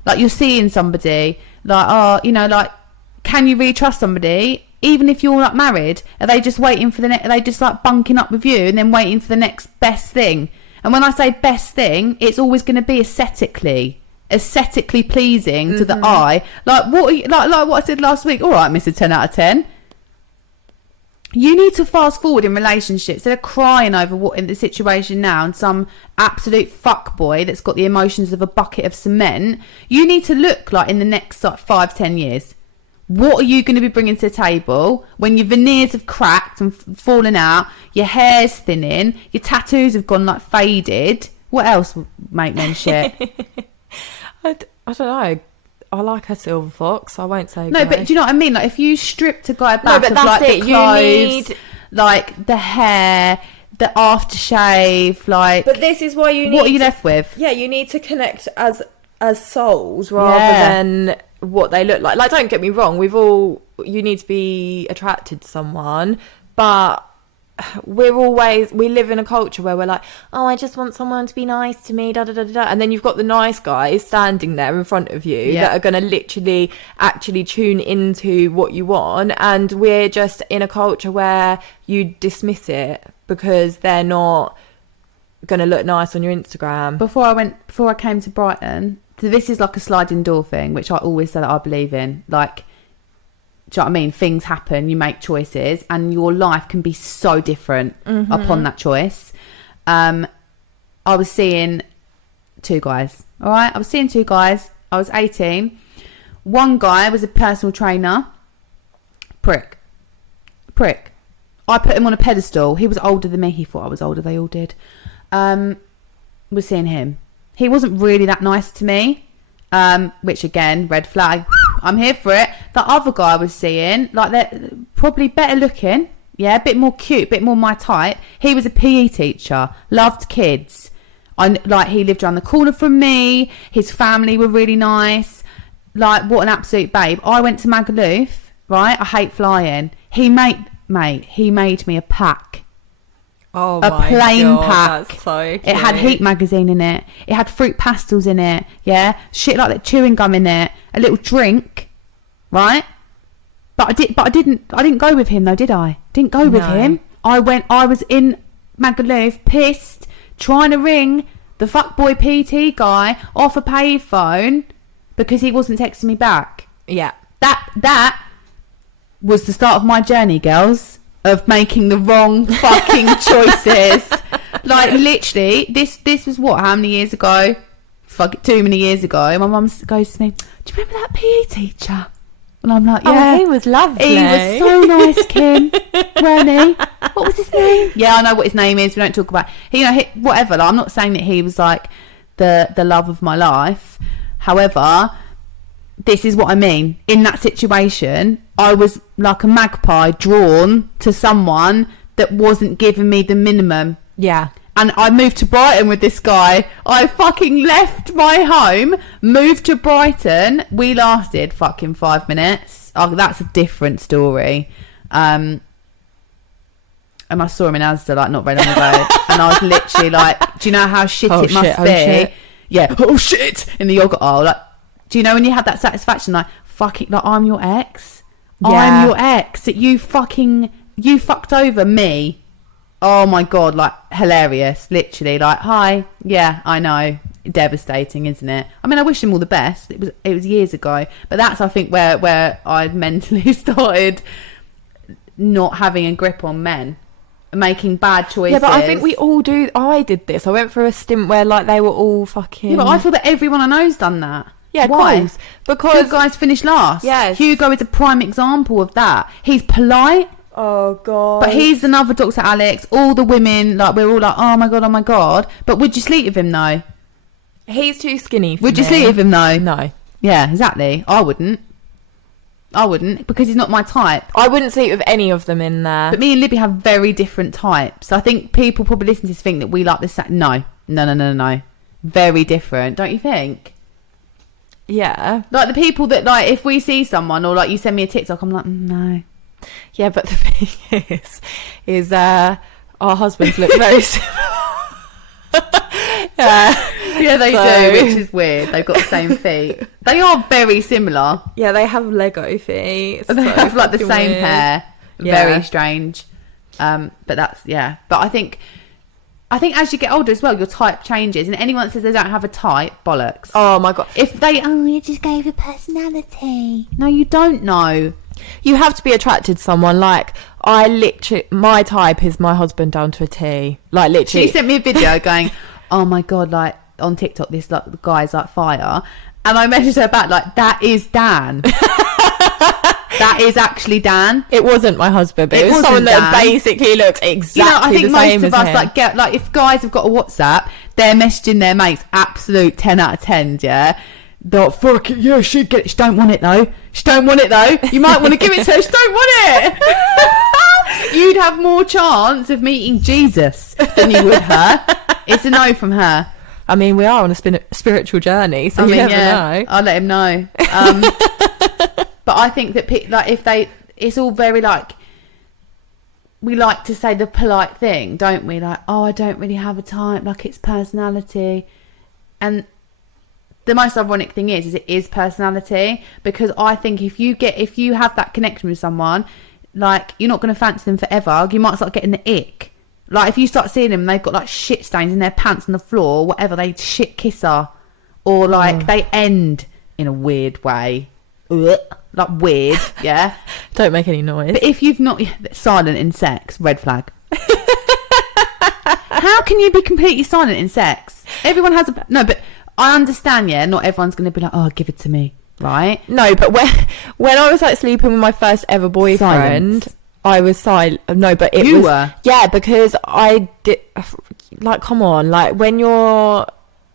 like you're seeing somebody, like, oh, you know, like, can you really trust somebody? Even if you're not married, are they just waiting for the next? Are they just like bunking up with you and then waiting for the next best thing? And when I say best thing, it's always going to be aesthetically pleasing to the eye. Like what? Like what I said last week. All right, Mr. 10 out of 10. You need to fast forward in relationships. They're crying over what in the situation now, and some absolute fuckboy that's got the emotions of a bucket of cement. You need to look like in the next like 5-10 years. What are you going to be bringing to the table when your veneers have cracked and fallen out, your hair's thinning, your tattoos have gone like faded? What else will make men shit? I don't know. I like a silver fox. I won't say no, grey. but do you know what I mean? Like if you stripped a guy back of like the clothes, like the hair, the aftershave, like. But this is why you need. What are you left with? Yeah, you need to connect as souls rather than what they look like. Like, don't get me wrong, you need to be attracted to someone, but we live in a culture where we're like, oh, I just want someone to be nice to me, da da da da, and then you've got the nice guys standing there in front of you that are going to literally actually tune into what you want, and we're just in a culture where you dismiss it because they're not going to look nice on your Instagram. Before I came to Brighton, so this is like a sliding door thing, which I always say that I believe in. Like, do you know what I mean? Things happen, you make choices, and your life can be so different upon that choice. I was seeing 2 guys, all right? I was seeing 2 guys. I was 18. One guy was a personal trainer. Prick. I put him on a pedestal. He was older than me. He thought I was older. They all did. Was seeing him. He wasn't really that nice to me, which again, red flag. I'm here for it. The other guy I was seeing, like, they're probably better looking, yeah, a bit more cute, a bit more my type. He was a PE teacher, loved kids. He lived around the corner from me. His family were really nice. Like, what an absolute babe. I went to Magaluf, right? I hate flying. He made me a pack. Oh, a plain God, pack. That's so cute. It had Heat magazine in it. It had fruit pastels in it. Yeah, shit like that, chewing gum in it. A little drink, right? But I didn't go with him though, did I? Didn't go with him. I was in Magaluf, pissed, trying to ring the fuckboy PT guy off a payphone because he wasn't texting me back. Yeah, that was the start of my journey, girls. Of making the wrong fucking choices. Like, literally, this was what, how many years ago? Fuck it, too many years ago. My mum goes to me, do you remember that PE teacher? And I'm like, yeah. Oh, he was lovely. He was so nice, Kim. Weren't he? What was his name? Yeah, I know what his name is. We don't talk about, whatever. Like, I'm not saying that he was like the love of my life. However, this is what I mean. In that situation, I was like a magpie drawn to someone that wasn't giving me the minimum. Yeah. And I moved to Brighton with this guy. I fucking left my home, moved to Brighton. We lasted fucking 5 minutes. Oh, that's a different story. And I saw him in Asda like not very long ago. And I was literally like, do you know how shit it must be? Shit. Yeah. Oh shit. In the yogurt aisle. Like, do you know when you had that satisfaction, like, fucking, like, I'm your ex? Yeah. I'm your ex. That you fucked over me. Oh my God, like, hilarious. Literally, like, hi. Yeah, I know. Devastating, isn't it? I mean, I wish him all the best. It was years ago. But that's, I think, where I mentally started not having a grip on men. Making bad choices. Yeah, but I think we all do. I did this. I went through a stint where, like, they were all fucking... Yeah, but I feel that everyone I know's done that. Yeah, of Why? course. Because good guys finish last. Yes. Hugo is a prime example of that. He's polite. Oh God. But he's another Dr. Alex. All the women, like, we're all like, oh my God, oh my God. But would you sleep with him though? He's too skinny for Would you sleep with him though? No. Yeah, exactly. I wouldn't because he's not my type. I wouldn't sleep with any of them in there. But me and Libby have very different types. I think people probably listen to this think that we like the same. No. No. Very different, don't you think? Yeah. Like the people that, like, if we see someone or like you send me a TikTok, I'm like, no. Yeah, but the thing is our husbands look very similar. Yeah, they do, which is weird. They've got the same feet. They are very similar. Yeah, they have Lego feet. They have like the same weird hair. Yeah. Very strange. But that's, yeah. But I think as you get older as well, your type changes. And anyone that says they don't have a type, bollocks. Oh my God. If they, you just gave a personality. No, you don't know. You have to be attracted to someone. Like, I literally, my type is my husband down to a T. Like, literally. She sent me a video going, oh my God, like, on TikTok, this, like, the guy's like fire. And I messaged her back, like, that is Dan. That is actually Dan. It wasn't my husband, but it was someone that basically looked exactly the same as him. I think most of us, like, if guys have got a WhatsApp, they're messaging their mates absolute 10 out of 10, yeah? They're like, fuck it, yeah, she'd get it. She don't want it, though. You might want to give it to her. She don't want it. You'd have more chance of meeting Jesus than you would her. It's a no from her. I mean, we are on a spiritual journey, so you never know. I'll let him know. But I think that, like, it's all very, like, we like to say the polite thing, don't we? Like, oh, I don't really have a type, like, it's personality. And the most ironic thing is it is personality, because I think if you have that connection with someone, like, you're not going to fancy them forever. You might start getting the ick. Like, if you start seeing them, they've got, like, shit stains in their pants on the floor, or whatever, they shit kiss her. Or, like, they end in a weird way. Like, weird, yeah? Don't make any noise. But if you've not... Silent in sex, red flag. How can you be completely silent in sex? Everyone has a... No, but I understand, yeah, not everyone's going to be like, oh, give it to me, right? No, but when I was, like, sleeping with my first ever boyfriend... Silence. I was silent. No, but it was... You were? Yeah, because I did... Like, come on. Like, when you're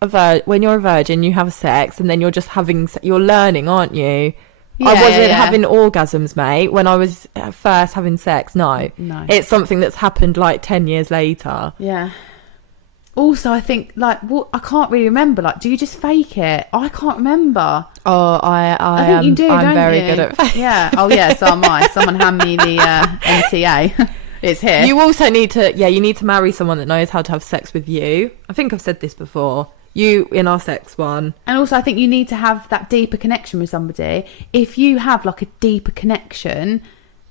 a virgin, you have sex, and then you're just having... You're learning, aren't you? Yeah, I wasn't having orgasms, mate, when I was first having sex. No. It's something that's happened, like, 10 years later. Yeah. Also, I think, like, I can't really remember. Like, do you just fake it? I can't remember. Oh, I think you do, I'm very good at faking. Yeah. Oh, yeah, so am I. Someone hand me the NTA. It's here. You also need to, you need to marry someone that knows how to have sex with you. I think I've said this before. You in our sex one. And also, I think you need to have that deeper connection with somebody. If you have, like, a deeper connection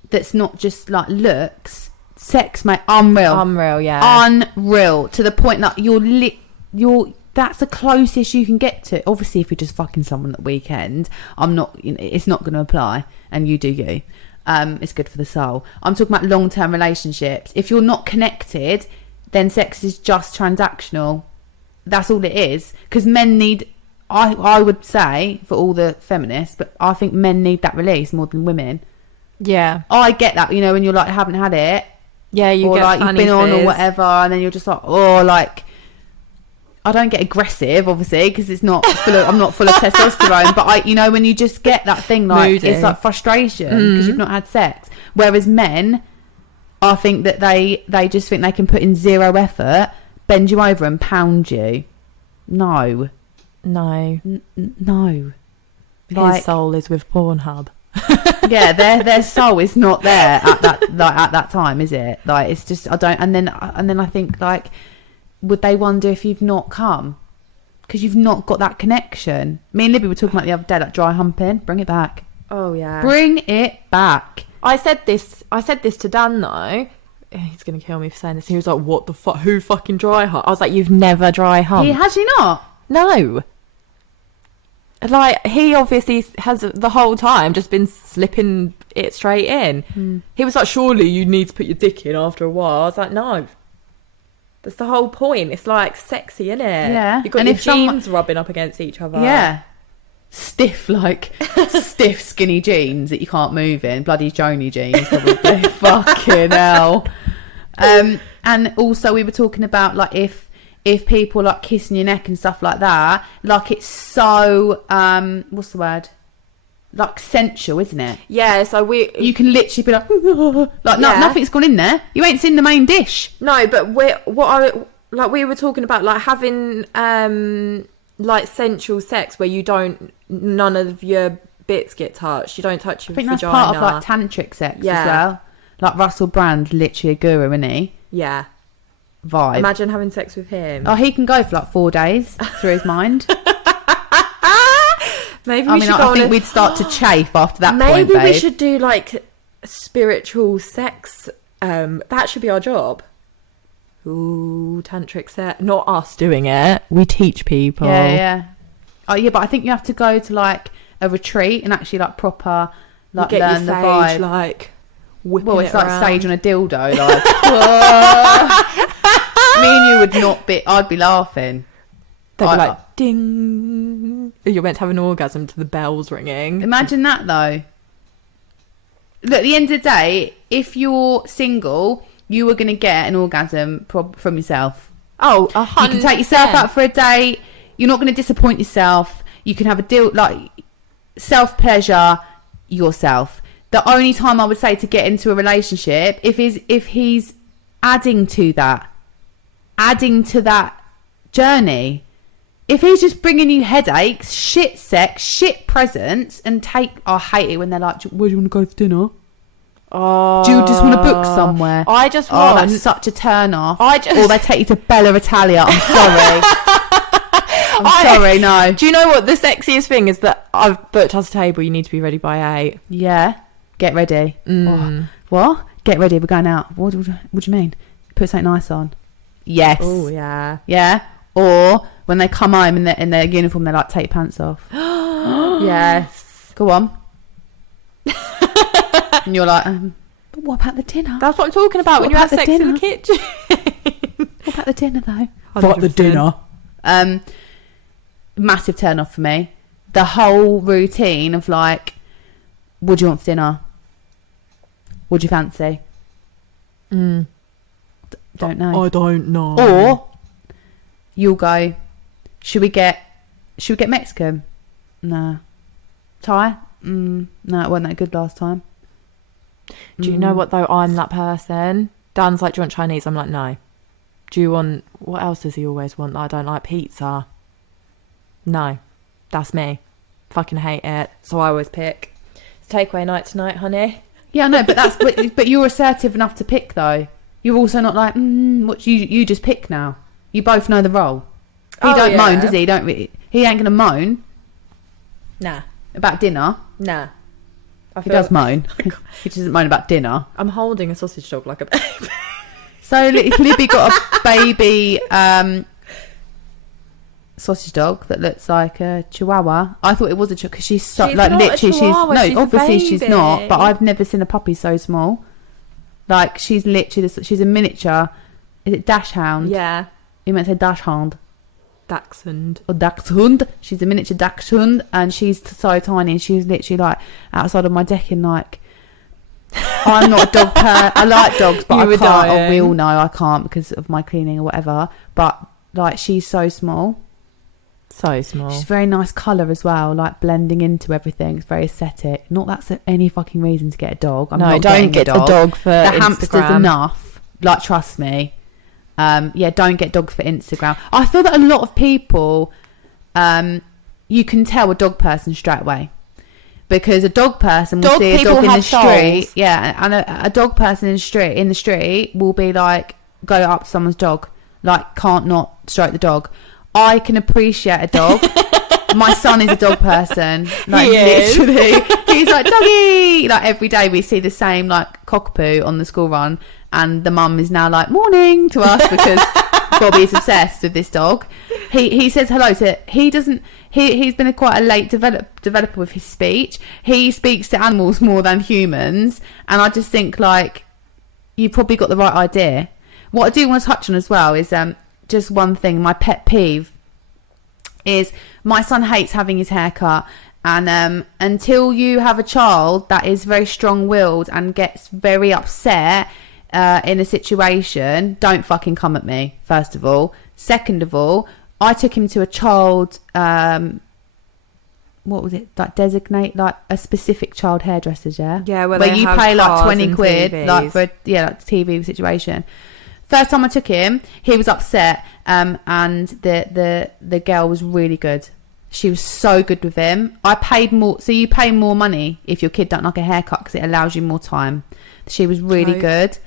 that's not just, like, looks... Sex, mate, unreal, yeah, unreal, to the point that you're that's the closest you can get to. Obviously, if you're just fucking someone at the weekend, it's not going to apply, and you do you. It's good for the soul. I'm talking about long-term relationships. If you're not connected, then sex is just transactional. That's all it is. Because men need, I would say, for all the feminists, but I think men need that release more than women. Yeah, I get that. You know, when you're like, haven't had it. Yeah, you or get like you've been on or whatever, and then you're just like, oh, like, I don't get aggressive, obviously, because I'm not full of testosterone. But when you just get that thing, like, moody. It's like frustration because you've not had sex. Whereas men, I think that they just think they can put in zero effort, bend you over and pound you. No. His soul is with Pornhub. Yeah, their soul is not there at that time, is it? Like, it's just, I don't. And then I think, like, would they wonder if you've not come because you've not got that connection? Me and Libby were talking about the other day, like, dry humping. Bring it back. Oh yeah, bring it back. I said this to Dan though. He's gonna kill me for saying this. He was like, "What the fuck? Who fucking dry hump?" I was like, "You've never dry humped." Has he not? No. Like, he obviously has the whole time just been slipping it straight in. He was like, surely you need to put your dick in after a while. I was like, no. That's the whole point. It's, like, sexy, innit? Yeah. You've got your jeans rubbing up against each other. Yeah. Stiff skinny jeans that you can't move in. Bloody Joni jeans, probably. Fucking hell. And also we were talking about, like, if people, like, kissing your neck and stuff like that, like, it's so what's the word, like, sensual, isn't it? Yeah, so you can literally be like, like, nothing's gone in there. You ain't seen the main dish. No, but like we were talking about, like having like sensual sex where none of your bits get touched. You don't touch your I think vagina. that's part of like tantric sex as well. Like Russell Brand's literally a guru, isn't he? Yeah. Vibe. Imagine having sex with him. Oh, he can go for like 4 days through his mind. Maybe I think we'd start to chafe after that point, Maybe babe. we should do like spiritual sex. That should be our job. Ooh, tantric sex. Not us doing it. We teach people. Yeah. Oh, yeah, but I think you have to go to like a retreat and actually like proper like get learn your the sage, vibe. like Well, it's like around. sage on a dildo. Like, me and you would not be. I'd be laughing. They'd be like, ding. You're meant to have an orgasm to the bells ringing. Imagine that though. Look, at the end of the day, if you're single, you are going to get an orgasm from yourself. Oh, 100%. You can take yourself out for a date. You're not going to disappoint yourself. You can have a deal like self-pleasure yourself. The only time I would say to get into a relationship if he's adding to that journey. If he's just bringing you headaches, shit sex, shit presents, and I hate it when they're like, where do you want to go for dinner? Oh, Do you just want to book somewhere? I just want... Oh, that's such a turn off. I just... Or they take you to Bella Italia. I'm sorry. Sorry, no. Do you know what the sexiest thing is? That I've booked us a table. You need to be ready by 8. Yeah. Get ready. Oh, what? Get ready. We're going out. What do you mean? Put something nice on. Yes. Oh, yeah. Yeah. Or when they come home in their uniform, they're like, take your pants off. Yes. Go on. And you're like, but what about the dinner? That's what I'm talking about when you have sex in the kitchen. What about the dinner, though? 100%. What the dinner? Massive turn off for me. The whole routine of like, what do you want for dinner? What do you fancy? Don't know. I don't know. Or you'll go, should we get Mexican? No. Thai? No, it wasn't that good last time. Do you know what though? I'm that person. Dan's like, do you want Chinese? I'm like, no. Do you want... What else does he always want that I don't like? Pizza. No. That's me. Fucking hate it. So I always pick. It's takeaway night tonight, honey. Yeah, no, but that's but you're assertive enough to pick though. You're also not like, what you just pick now. You both know the role. He don't moan, does he? He ain't gonna moan. Nah. About dinner. Nah. He does moan. He doesn't moan about dinner. I'm holding a sausage dog like a baby. So Libby got a baby sausage dog that looks like a chihuahua. I thought it was a chihuahua because she's so, She's like not a literally chihuahua, she's a obviously she's baby. not, but I've never seen a puppy so small. Like she's literally she's a miniature. Is it dachshund? Yeah. You meant to say dachshund. Dachshund. Or dachshund. She's a miniature dachshund and she's so tiny and she's literally like outside of my decking like I'm not a dog I like dogs but I can't. Oh, we all know I can't because of my cleaning or whatever, but like she's so small. So small. She's very nice colour as well, like blending into everything. It's very aesthetic. Not that's any fucking reason to get a dog. I'm not don't get a dog for the Instagram. hamster's enough. Like, trust me. Yeah, don't get dogs for Instagram. I feel that a lot of people, you can tell a dog person straight away. Because a dog person will see a dog in the street. Souls. Yeah, and a dog person in the street will be like, go up to someone's dog. Like, can't not stroke the dog. I can appreciate a dog. My son is a dog person. Like, literally. He's like, doggy! Like, every day we see the same, like, cockapoo on the school run. And the mum is now like, morning to us because Bobby's obsessed with this dog. He says hello to... He's been quite a late developer with his speech. He speaks to animals more than humans. And I just think, like, you've probably got the right idea. What I do want to touch on as well is... just one thing, my pet peeve is my son hates having his hair cut, and until you have a child that is very strong-willed and gets very upset in a situation, don't fucking come at me, first of all. Second of all, I took him to a child what was it, like designate like a specific child hairdressers, where you pay like 20 quid TVs. like for like TV situation. First time I took him, he was upset, and the girl was really good. She was so good with him. I paid more, so you pay more money if your kid don't like a haircut because it allows you more time. She was really good,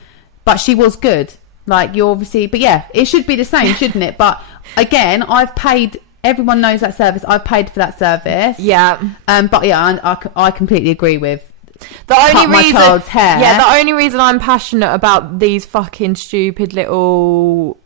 but she was good. Like, you obviously, but yeah, it should be the same, shouldn't it? But again, I've paid. Everyone knows that service. I've paid for that service. Yeah. But yeah, I completely agree with. The only my reason, child's hair. yeah, the only reason I'm passionate about these fucking stupid little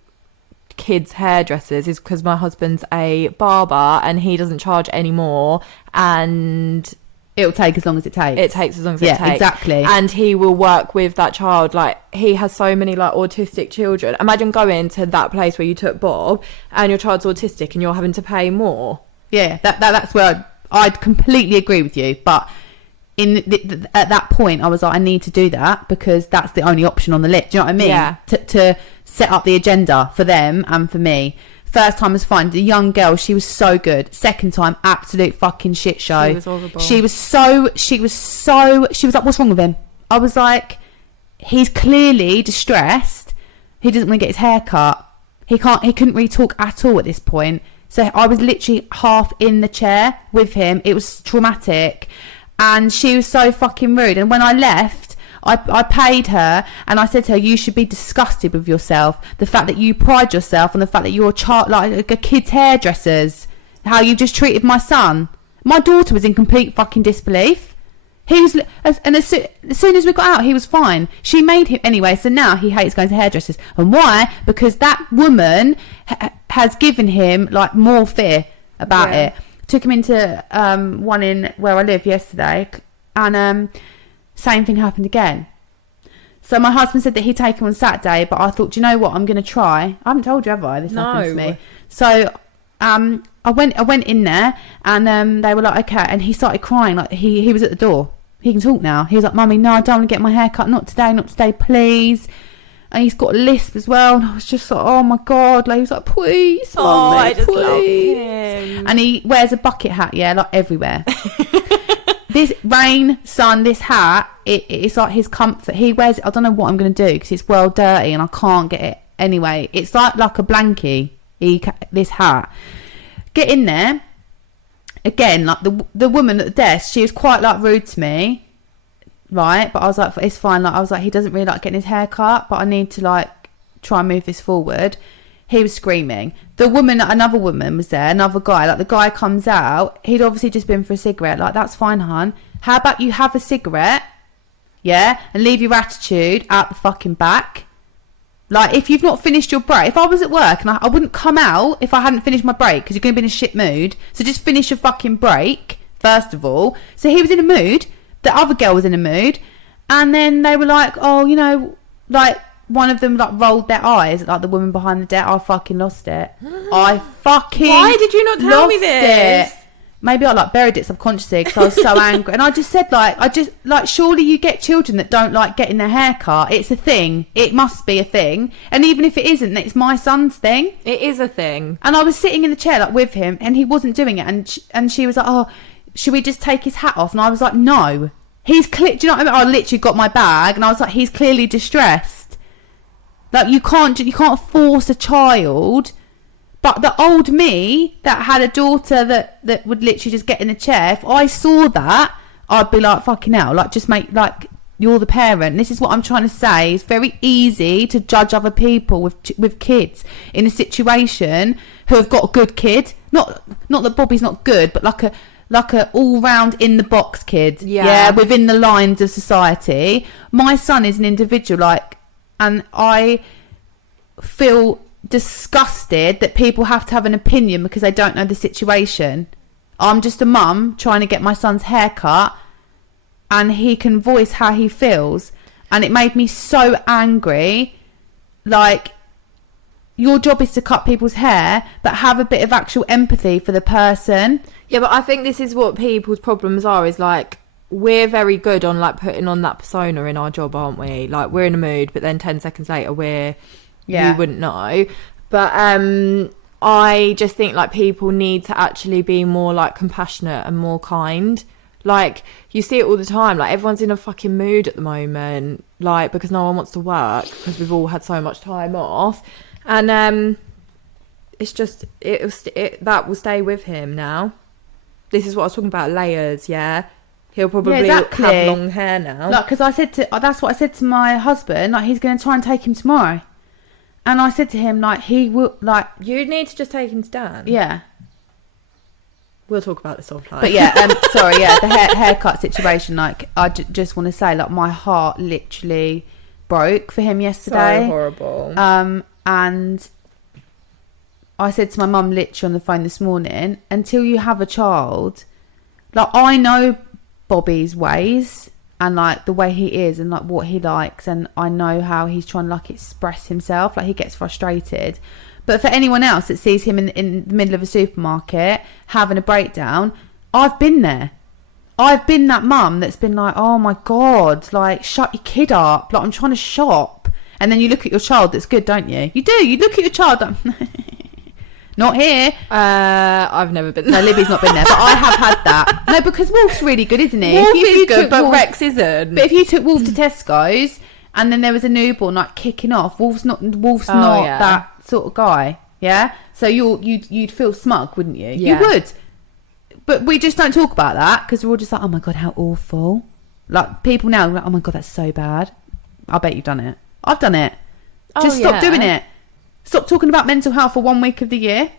kids' hairdressers is because my husband's a barber and he doesn't charge anymore, and it'll take as long as it takes. It takes as long as it takes. Yeah, exactly. And he will work with that child. Like, he has so many like autistic children. Imagine going to that place where you took Bob and your child's autistic and you're having to pay more. Yeah, that's where I'd completely agree with you. But at that point, I was like, I need to do that because that's the only option on the list. Do you know what I mean? Yeah. To set up the agenda for them and for me. First time was fine. The young girl, she was so good. Second time, absolute fucking shit show. She was horrible. She was like, what's wrong with him? I was like, he's clearly distressed. He doesn't want to get his hair cut. He couldn't really talk at all at this point. So I was literally half in the chair with him. It was traumatic. And she was so fucking rude. And when I left, I paid her and I said to her, you should be disgusted with yourself. The fact that you pride yourself on the fact that you're like a kid's hairdressers. How you just treated my son. My daughter was in complete fucking disbelief. He was, and as soon as we got out, he was fine. She made him anyway. So now he hates going to hairdressers. And why? Because that woman has given him like more fear about it. Took him into one in where I live yesterday, and same thing happened again. So my husband said that he'd take him on Saturday, but I thought, do you know what? I'm going to try. I haven't told you, have I? This happened to me. So I went in there, and they were like, okay, and he started crying. Like he was at the door. He can talk now. He was like, Mummy, no, I don't want to get my hair cut. Not today, please. And he's got a lisp as well. And I was just like, oh my God. Like, he was like, please, Mummy, I just please. love him. And he wears a bucket hat, yeah, like everywhere. This rain, sun, this hat, it's like his comfort. He wears it. I don't know what I'm going to do because it's well dirty and I can't get it anyway. It's like a blankie, this hat. Get in there. Again, like the woman at the desk, she was quite like rude to me. Right, but I was like, it's fine. Like, I was like, he doesn't really like getting his hair cut, but I need to like try and move this forward. He was screaming. Another woman was there, another guy. Like, the guy comes out, he'd obviously just been for a cigarette. Like, that's fine, hon. How about you have a cigarette, yeah, and leave your attitude out the fucking back? Like, if you've not finished your break, if I was at work and I wouldn't come out if I hadn't finished my break because you're going to be in a shit mood. So just finish your fucking break first of all. So he was in a mood. The other girl was in a mood, and then they were like, oh, you know, like, one of them like rolled their eyes at like the woman behind the desk. I fucking lost it. I fucking Why did you not tell me this? Maybe I like buried it subconsciously because I was so angry. And I just said surely you get children that don't like getting their hair cut. It's a thing. It must be a thing. And even if it isn't, it's my son's thing. It is a thing. And I was sitting in the chair like with him, and he wasn't doing it. And she was like, oh, should we just take his hat off? And I was like, no. Do you know what I mean? I literally got my bag, and I was like, he's clearly distressed. Like, you can't force a child. But the old me that had a daughter that would literally just get in a chair, if I saw that, I'd be like, fucking hell, like, just make, like, you're the parent. This is what I'm trying to say. It's very easy to judge other people with kids in a situation who have got a good kid. Not that Bobby's not good, but like a all-round in-the-box kid. Yeah, within the lines of society. My son is an individual, like, and I feel disgusted that people have to have an opinion because they don't know the situation. I'm just a mum trying to get my son's hair cut, and he can voice how he feels, and it made me so angry. Like, your job is to cut people's hair, but have a bit of actual empathy for the person. Yeah, but I think this is what people's problems are, is like, we're very good on like putting on that persona in our job, aren't we? Like, we're in a mood, but then 10 seconds later you wouldn't know. But I just think like people need to actually be more like compassionate and more kind. Like, you see it all the time. Like, everyone's in a fucking mood at the moment. Like, because no one wants to work because we've all had so much time off. And it's just, that will stay with him now. This is what I was talking about, layers, yeah? He'll probably have long hair now. Like, because that's what I said to my husband. Like, he's going to try and take him tomorrow. And I said to him, like, he will, like... You need to just take him to Dan. Yeah. We'll talk about this offline. But yeah, sorry, yeah, the haircut situation, like, I just want to say, like, my heart literally broke for him yesterday. So horrible. And I said to my mum literally on the phone this morning, until you have a child, like, I know Bobby's ways and, like, the way he is and, like, what he likes, and I know how he's trying to, like, express himself. Like, he gets frustrated. But for anyone else that sees him in the middle of a supermarket having a breakdown, I've been there. I've been that mum that's been like, oh my God, like, shut your kid up. Like, I'm trying to shop. And then you look at your child that's good, don't you? You do. You look at your child like, not here. I've never been there. No, Libby's not been there, but I have had that. No, because Wolf's really good, isn't he? Wolf is good, but Rex isn't. But if you took Wolf to Tesco's and then there was a newborn, like, kicking off, Wolf's not that sort of guy, yeah. So you'd feel smug, wouldn't you? Yeah. You would. But we just don't talk about that because we're all just like, oh my God, how awful. Like, people now are like, oh my God, that's so bad. I bet you've done it. I've done it. Just stop doing it. Stop talking about mental health for 1 week of the year.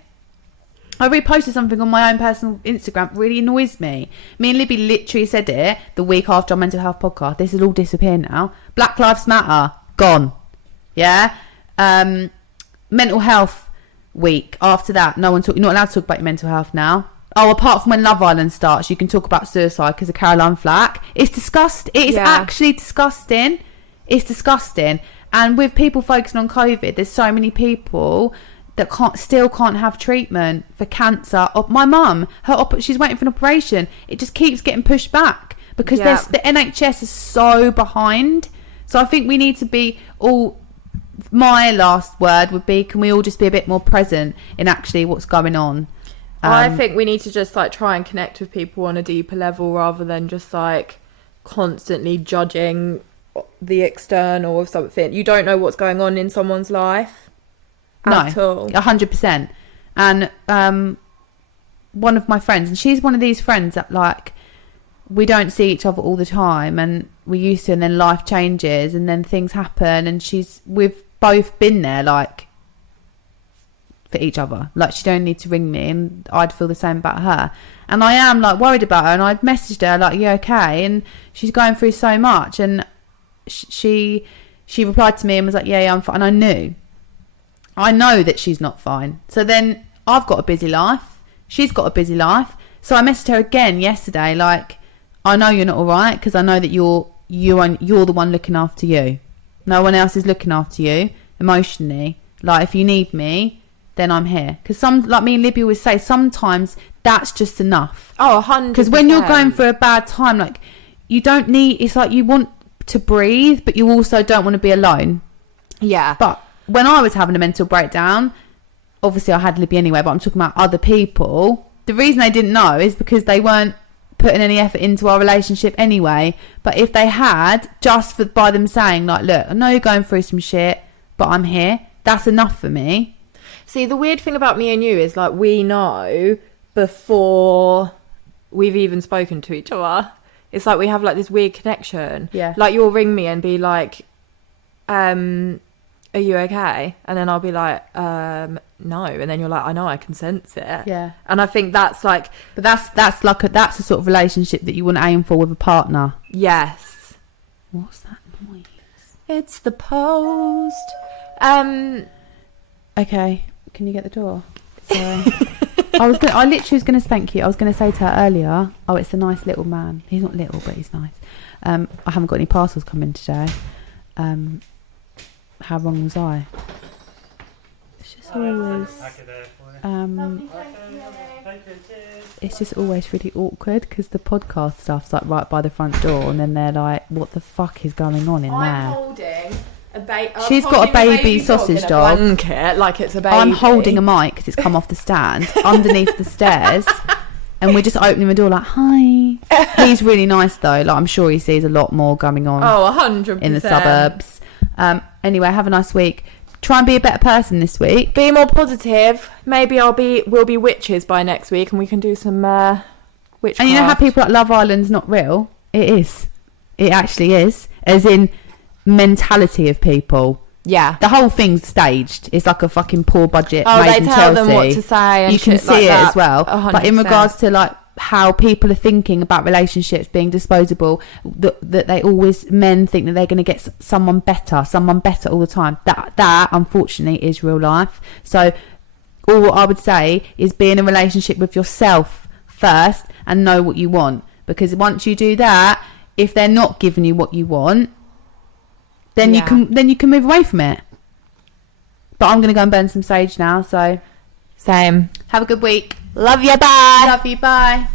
I reposted something on my own personal Instagram. It really annoys me. Me and Libby literally said it the week after our mental health podcast. This will all disappear now. Black Lives Matter. Gone. Yeah. Mental health week. After that, you're not allowed to talk about your mental health now. Oh, apart from when Love Island starts, you can talk about suicide because of Caroline Flack. It's disgusting. It is actually disgusting. It's disgusting. And with people focusing on COVID, there's so many people that still can't have treatment for cancer. My mum, she's waiting for an operation. It just keeps getting pushed back because the NHS is so behind. So I think we need to be all... My last word would be, can we all just be a bit more present in actually what's going on? I think we need to just, like, try and connect with people on a deeper level rather than just, like, constantly judging the external of something. You don't know what's going on in someone's life at all. 100%. And one of my friends, and she's one of these friends that, like, we don't see each other all the time, and we used to, and then life changes and then things happen, and we've both been there, like, for each other. Like, she don't need to ring me, and I'd feel the same about her. And I am, like, worried about her, and I'd messaged her like, you okay? And she's going through so much, and she replied to me and was like, yeah, I'm fine. And I know that she's not fine. So then I've got a busy life, she's got a busy life, so I messaged her again yesterday, like, I know you're not all right because I know that you're the one looking after you. No one else is looking after you emotionally. Like, if you need me, then I'm here. Because like me and Libby always say, sometimes that's just enough. Oh, 100%. Because when you're going through a bad time, like, you don't need... It's like you want to breathe, but you also don't want to be alone. Yeah. But when I was having a mental breakdown, obviously I had Libby anyway, but I'm talking about other people. The reason they didn't know is because they weren't putting any effort into our relationship anyway. But if they had, just by them saying, like, look, I know you're going through some shit, but I'm here, that's enough for me. See, the weird thing about me and you is, like, we know before we've even spoken to each other. It's like we have, like, this weird connection. Yeah. Like, you'll ring me and be like, are you okay? And then I'll be like, no. And then you're like, I know, I can sense it. Yeah. And I think that's like... But that's the sort of relationship that you want to aim for with a partner. Yes. What's that noise? It's the post. Okay. Can you get the door? Sorry. I literally was going to thank you. I was going to say to her earlier, oh, it's a nice little man. He's not little, but he's nice. I haven't got any parcels coming today. How wrong was I? It's just always... it's just always really awkward because the podcast stuff's like right by the front door, and then they're like, what the fuck is going on in there? I'm holding She's got a baby sausage dog. Blanket, like it's a baby. I'm holding a mic because it's come off the stand underneath the stairs, and we're just opening the door like, hi. He's really nice though. Like, I'm sure he sees a lot more going on. 100% in the suburbs. Anyway, have a nice week. Try and be a better person this week. Be more positive. Maybe we'll be witches by next week, and we can do some witchcraft. And you know how people like Love Island's not real? It is. It actually is. As in mentality of people. Yeah. The whole thing's staged. It's like a fucking poor budget Oh, made they in tell Chelsea. them what to say and you can shit see like it that. as well. 100%. But in regards to like how people are thinking about relationships being disposable, that they always, men think that they're going to get someone better all the time. That unfortunately is real life. So all I would say is be in a relationship with yourself first and know what you want, because once you do that, if they're not giving you what you want, then you can move away from it. But I'm going to go and burn some sage now, so same. Have a good week. Love you, bye. Love you, bye.